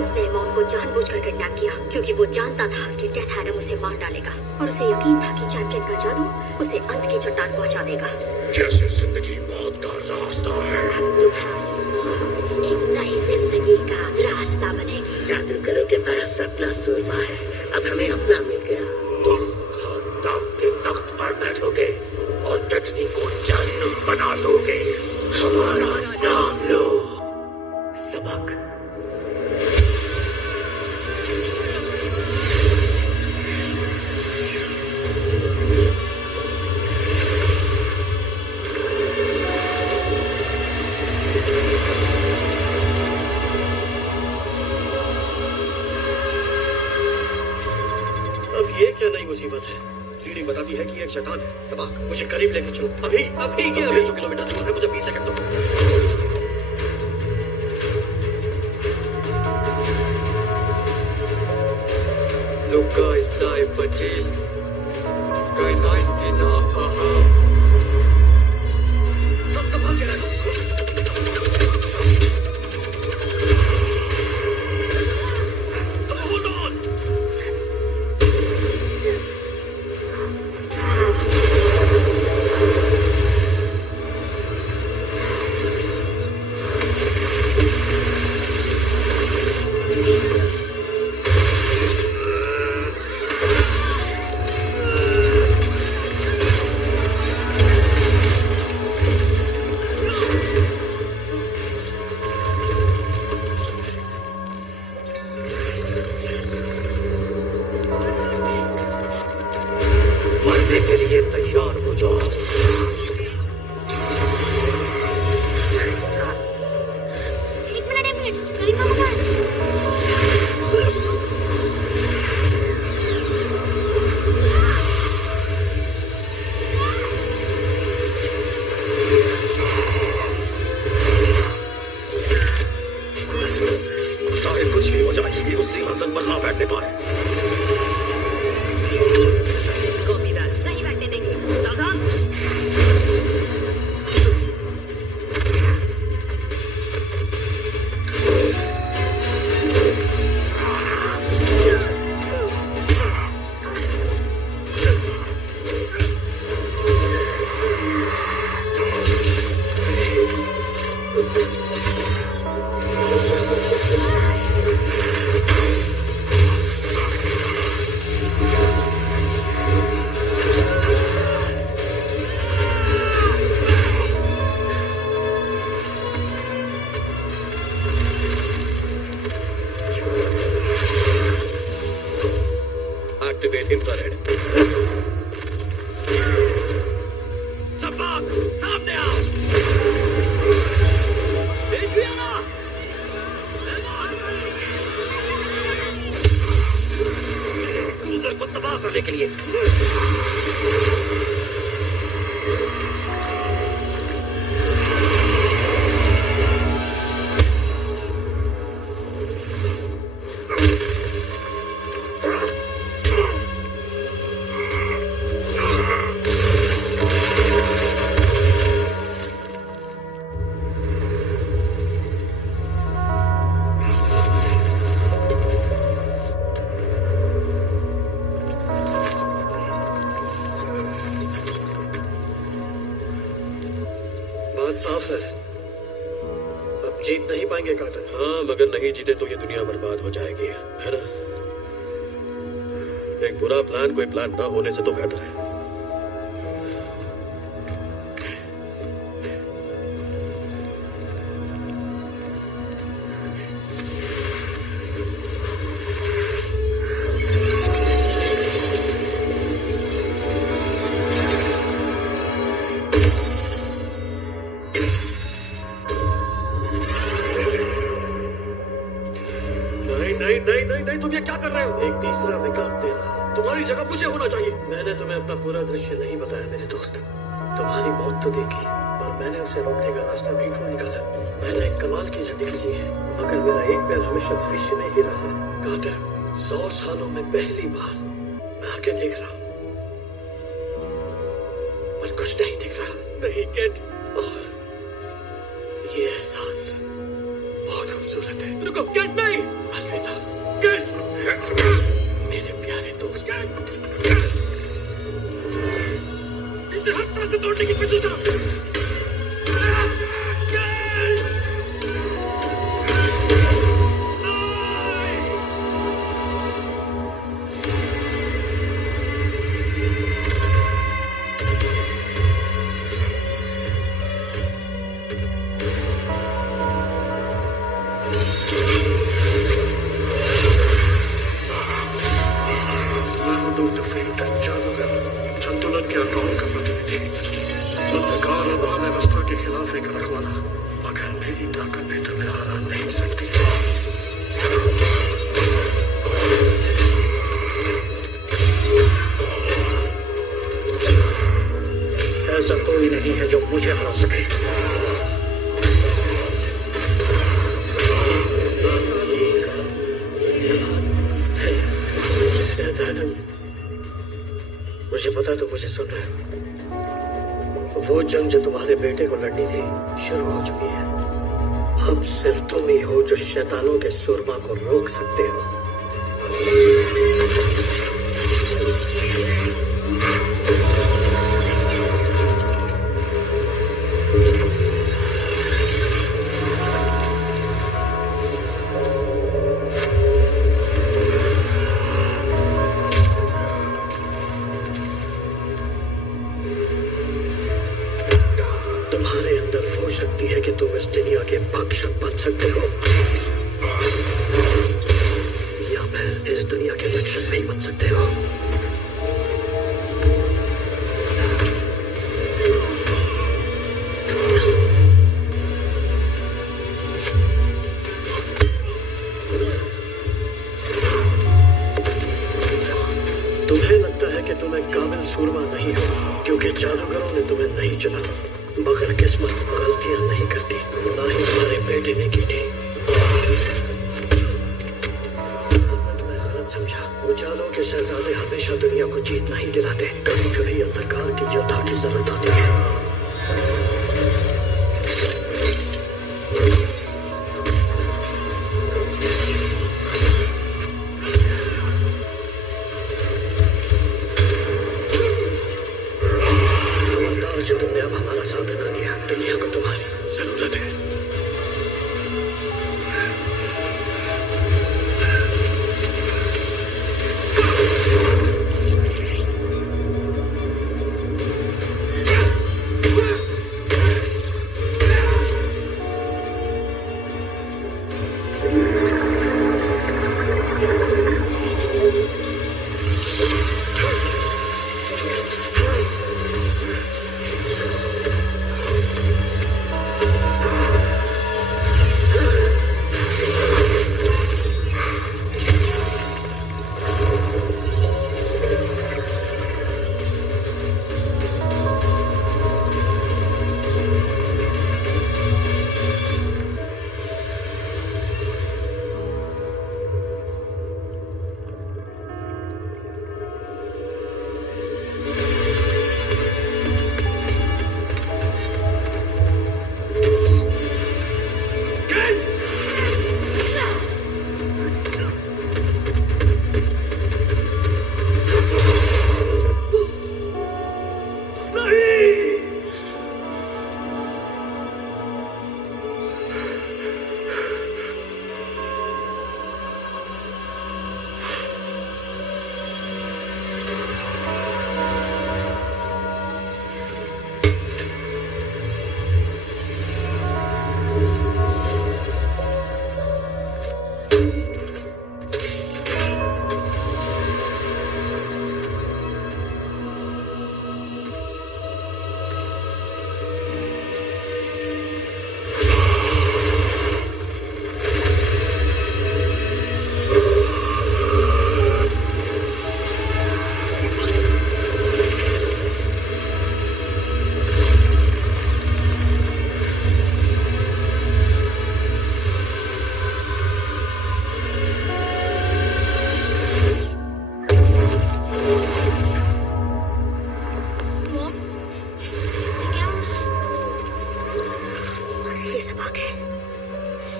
उसने मॉम को जानबूझकर किडनैप किया क्योंकि वो जानता था कि डेथ एडम उसे मार डालेगा और उसे यकीन था कि चैंपियन का जादू उसे अंत की चट्टान पहुंचा देगा। जैसे जिंदगी मौत का रास्ता है, तुम्हारी मौत एक नई जिंदगी का रास्ता बनेगी। जादूगरों के पास अपना सूरमा है, अब हमें अपना मिल गया। तुम खानदान के तख्त पर बैठोगे और पृथ्वी को जन्नत बना दोगे। हमारा नाम लो। सबक। अब ये क्या नई मुसीबत है? रीडिंग बताती है कि एक शैतान है। सबक, मुझे करीब लेकर चलो। अभी अभी के 150 किलोमीटर दूर है। मुझे 20 सेकंड दो। Luca Isai Patil, Kainain Dina Aha. सब भाग के रहना। Hold on. मरने के लिए तैयार हो जाओ। एक मिनट करीब कहाँ है? चाहे कुछ भी हो जाए, ये उस सिंहासन पर ना बैठने पाए। नहीं बैठने देंगे। सावधान। Activate infrared. सबक, सामने आओ। एड्रियाना! क्रूजर को तबाह करने के लिए। बात साफ है, अब जीत नहीं पाएंगे कार्टर। हाँ, मगर नहीं जीते तो ये दुनिया बर्बाद हो जाएगी, है ना? एक बुरा प्लान कोई प्लान ना होने से तो बेहतर है। नहीं, तुम ये क्या कर रहे हो? एक तीसरा विकल्प दे रहा हूं। तुम्हारी जगह मुझे होना चाहिए। मैंने तुम्हें अपना पूरा दृश्य नहीं बताया मेरे दोस्त। तुम्हारी मौत तो देखी, पर मैंने उसे रोकने का रास्ता भी ढूंढ निकाला। मैंने एक कमाल की जिंदगी जी है, मगर मेरा एक पैर हमेशा भविष्य में ही रहा। कार्टर, 100 सालों में पहली बार मैं आके देख रहा हूँ, पर कुछ नहीं दिख रहा। नहीं केट, और ये एहसास बहुत खूबसूरत है। रुको केट, नहीं। अलविदा केट, मेरे प्यारे दोस्त। इसे हर तरह से तोड़ने की कोशिश करो। संतुलन के अकाउंट का प्रतिनिधि, अंधकार और अव्यवस्था के खिलाफ एक रखवाला, मगर मेरी ताकत भी तुम्हें हरा नहीं सकती। ऐसा कोई नहीं है जो मुझे हरा सके। मुझे पता तो मुझे सुन रहे हो। वो जंग जो तुम्हारे बेटे को लड़नी थी शुरू हो चुकी है। अब सिर्फ तुम ही हो जो शैतानों के सुरमा को रोक सकते हो। तुम्हारे अंदर वो शक्ति है कि तुम इस दुनिया के भक्षक बन सकते हो, या फिर इस दुनिया के रक्षक नहीं बन सकते हो। तुम्हें लगता है कि तुम एक काबिल सूरमा नहीं हो क्योंकि जादूगरों ने तुम्हें नहीं चुना, मगर किस्मत गलतियां नहीं करती, ना ही तुम्हारे बेटे ने की थी। मैं तुम्हें गलत समझा। उजालों के शहजादे हमेशा दुनिया को जीत नहीं दिलाते, कभी कभी अंधकार की योद्धा की जरूरत होती है। जो तुमने अब हमारा साथ न दिया, दुनिया को तुम्हारी जरूरत है।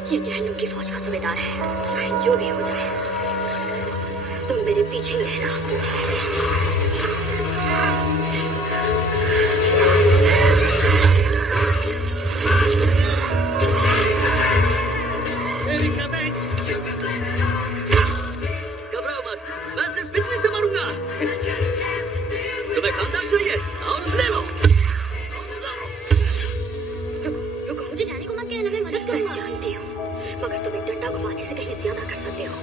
ये जहन्नुम की फौज का सूबेदार है। चाहे जो भी हो जाए, तुम मेरे पीछे ही रहना। घबराओ मत, मैं सिर्फ बिजली से मारूंगा। तुम्हें खानदान चाहिए? और ले लो। रुको रुको, जानती हूँ, मगर तुम एक डंडा घुमाने से कहीं ज्यादा कर सकते हो।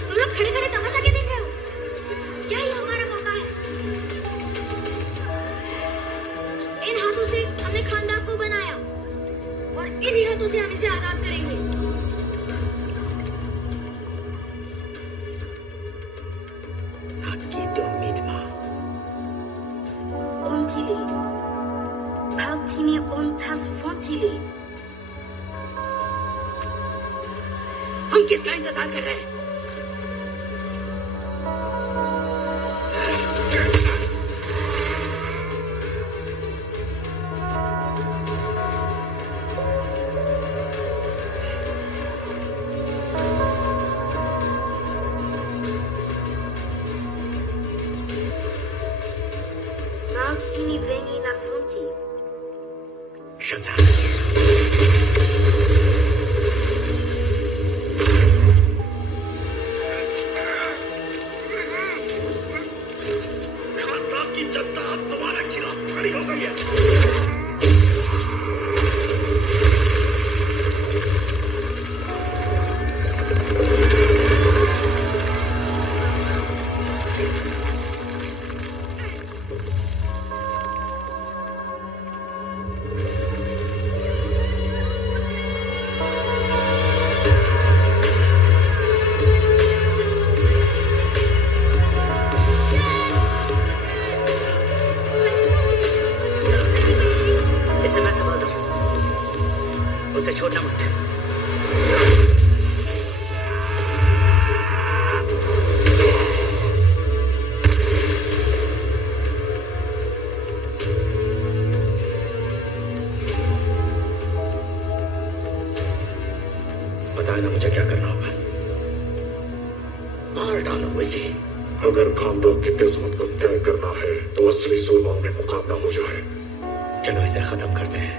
तुम लोग खड़े खड़े तमाशा क्या देख रहे हो? यही हमारा मौका है। इन हाथों से हमने खानदान को बनाया और इन्हीं हाथों से हम इसे आजाद करेंगे। हम किसका इंतजार कर रहे हैं? उसे छोड़ना मत। बताना मुझे क्या करना होगा। मार डालो इसे। अगर खानदान की किस्मत को तय करना है तो असली सुरमाओं में मुकाबला हो जाए। चलो इसे खत्म करते हैं।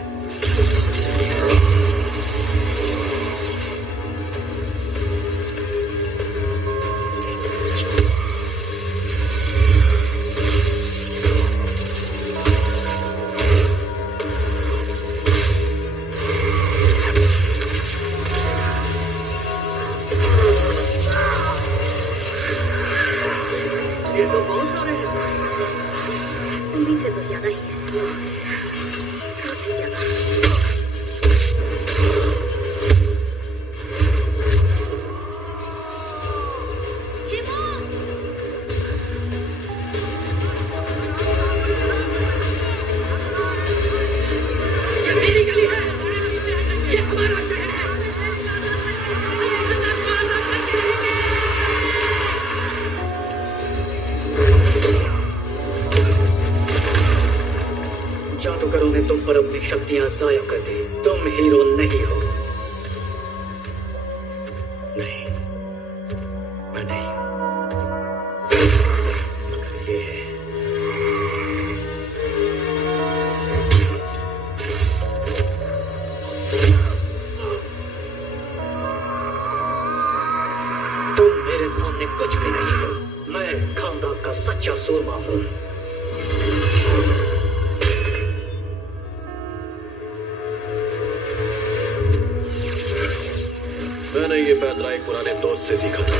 ये तो बहुत सारे हैं। उम्मीद से तो ज्यादा ही है, काफी ज्यादा। ये मेरी गली है, ये हमारा शहर है। जादूगरों ने तुम पर अपनी शक्तियां जाया कर दी। तुम हीरो नहीं हो। नहीं, मैं नहीं। मगर ये है। तुम मेरे सामने कुछ भी नहीं हो। मैं खानदान का सच्चा सूरमा हूँ। मैंने ये पैदरा एक पुराने दोस्त से सीखा था।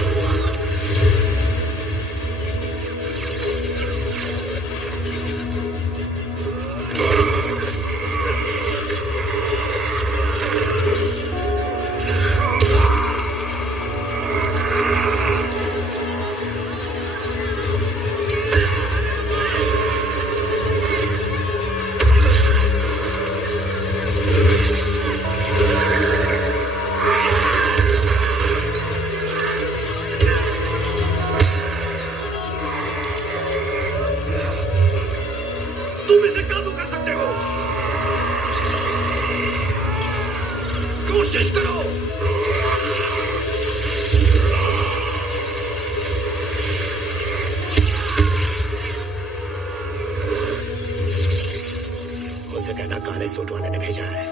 कोशिश करो। उसे कहना काले सूट वाले ने भेजा है।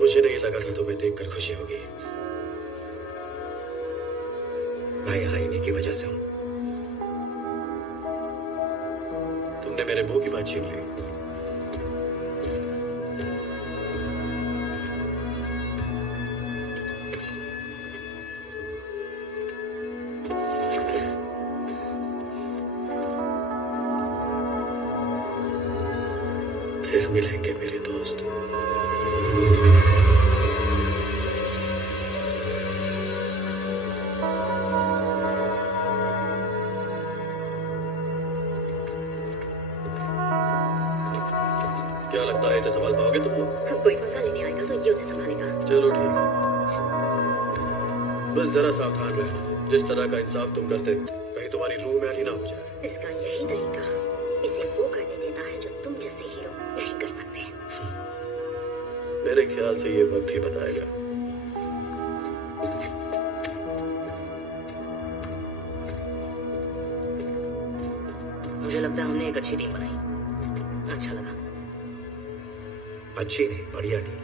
मुझे नहीं लगा था तुम्हें देखकर खुशी होगी। मैं यहाँ इन्हीं की वजह से हूँ। तुमने मेरे मुंह की बात छीन ली। फिर मिलेंगे मेरे दोस्त। क्या लगता है इसे संभाल पाओगे तुम लोग? हम कोई पंगा लेने आएगा तो ये उसे संभालेगा। चलो ठीक है, बस जरा सावधान रहना। जिस तरह का इंसाफ तुम करते हो कहीं तुम्हारी रूह में हली ना हो जाए। इसका यही तरीका इसे वो करने देता है जो तुम जैसे हीरो नहीं कर सकते। मेरे ख्याल से ये वक्त ही बताएगा। मुझे लगता है हमने एक अच्छी टीम बनाई। अच्छा लगा। अच्छी नहीं, बढ़िया टीम।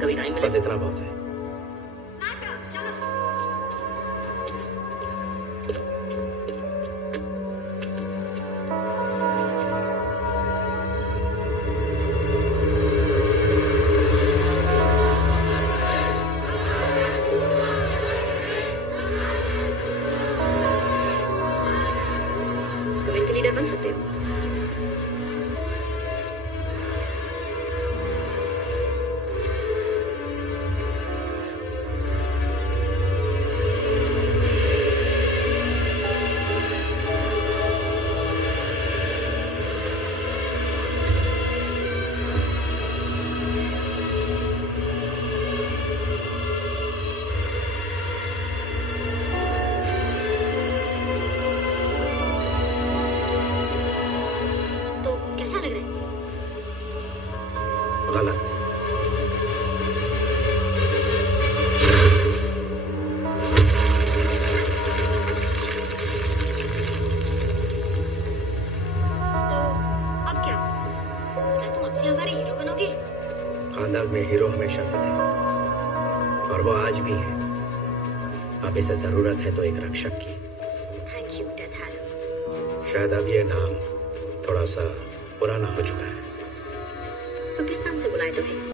कभी टाइम मिले बस इतना बहुत है। तुम इनके लीडर बन सकते हो। तो कैसा लग रहा है? गलत। तो अब क्या? क्या तुम अब से हमारे हीरो बनोगे? खानदान में हीरो हमेशा से थे और वो आज भी है। अब इसे जरूरत है तो एक रक्षक की। Thank you death hello. शायद अब ये नाम थोड़ा सा पुराना हो चुका है। तो किस नाम से बुलाए तुम्हें?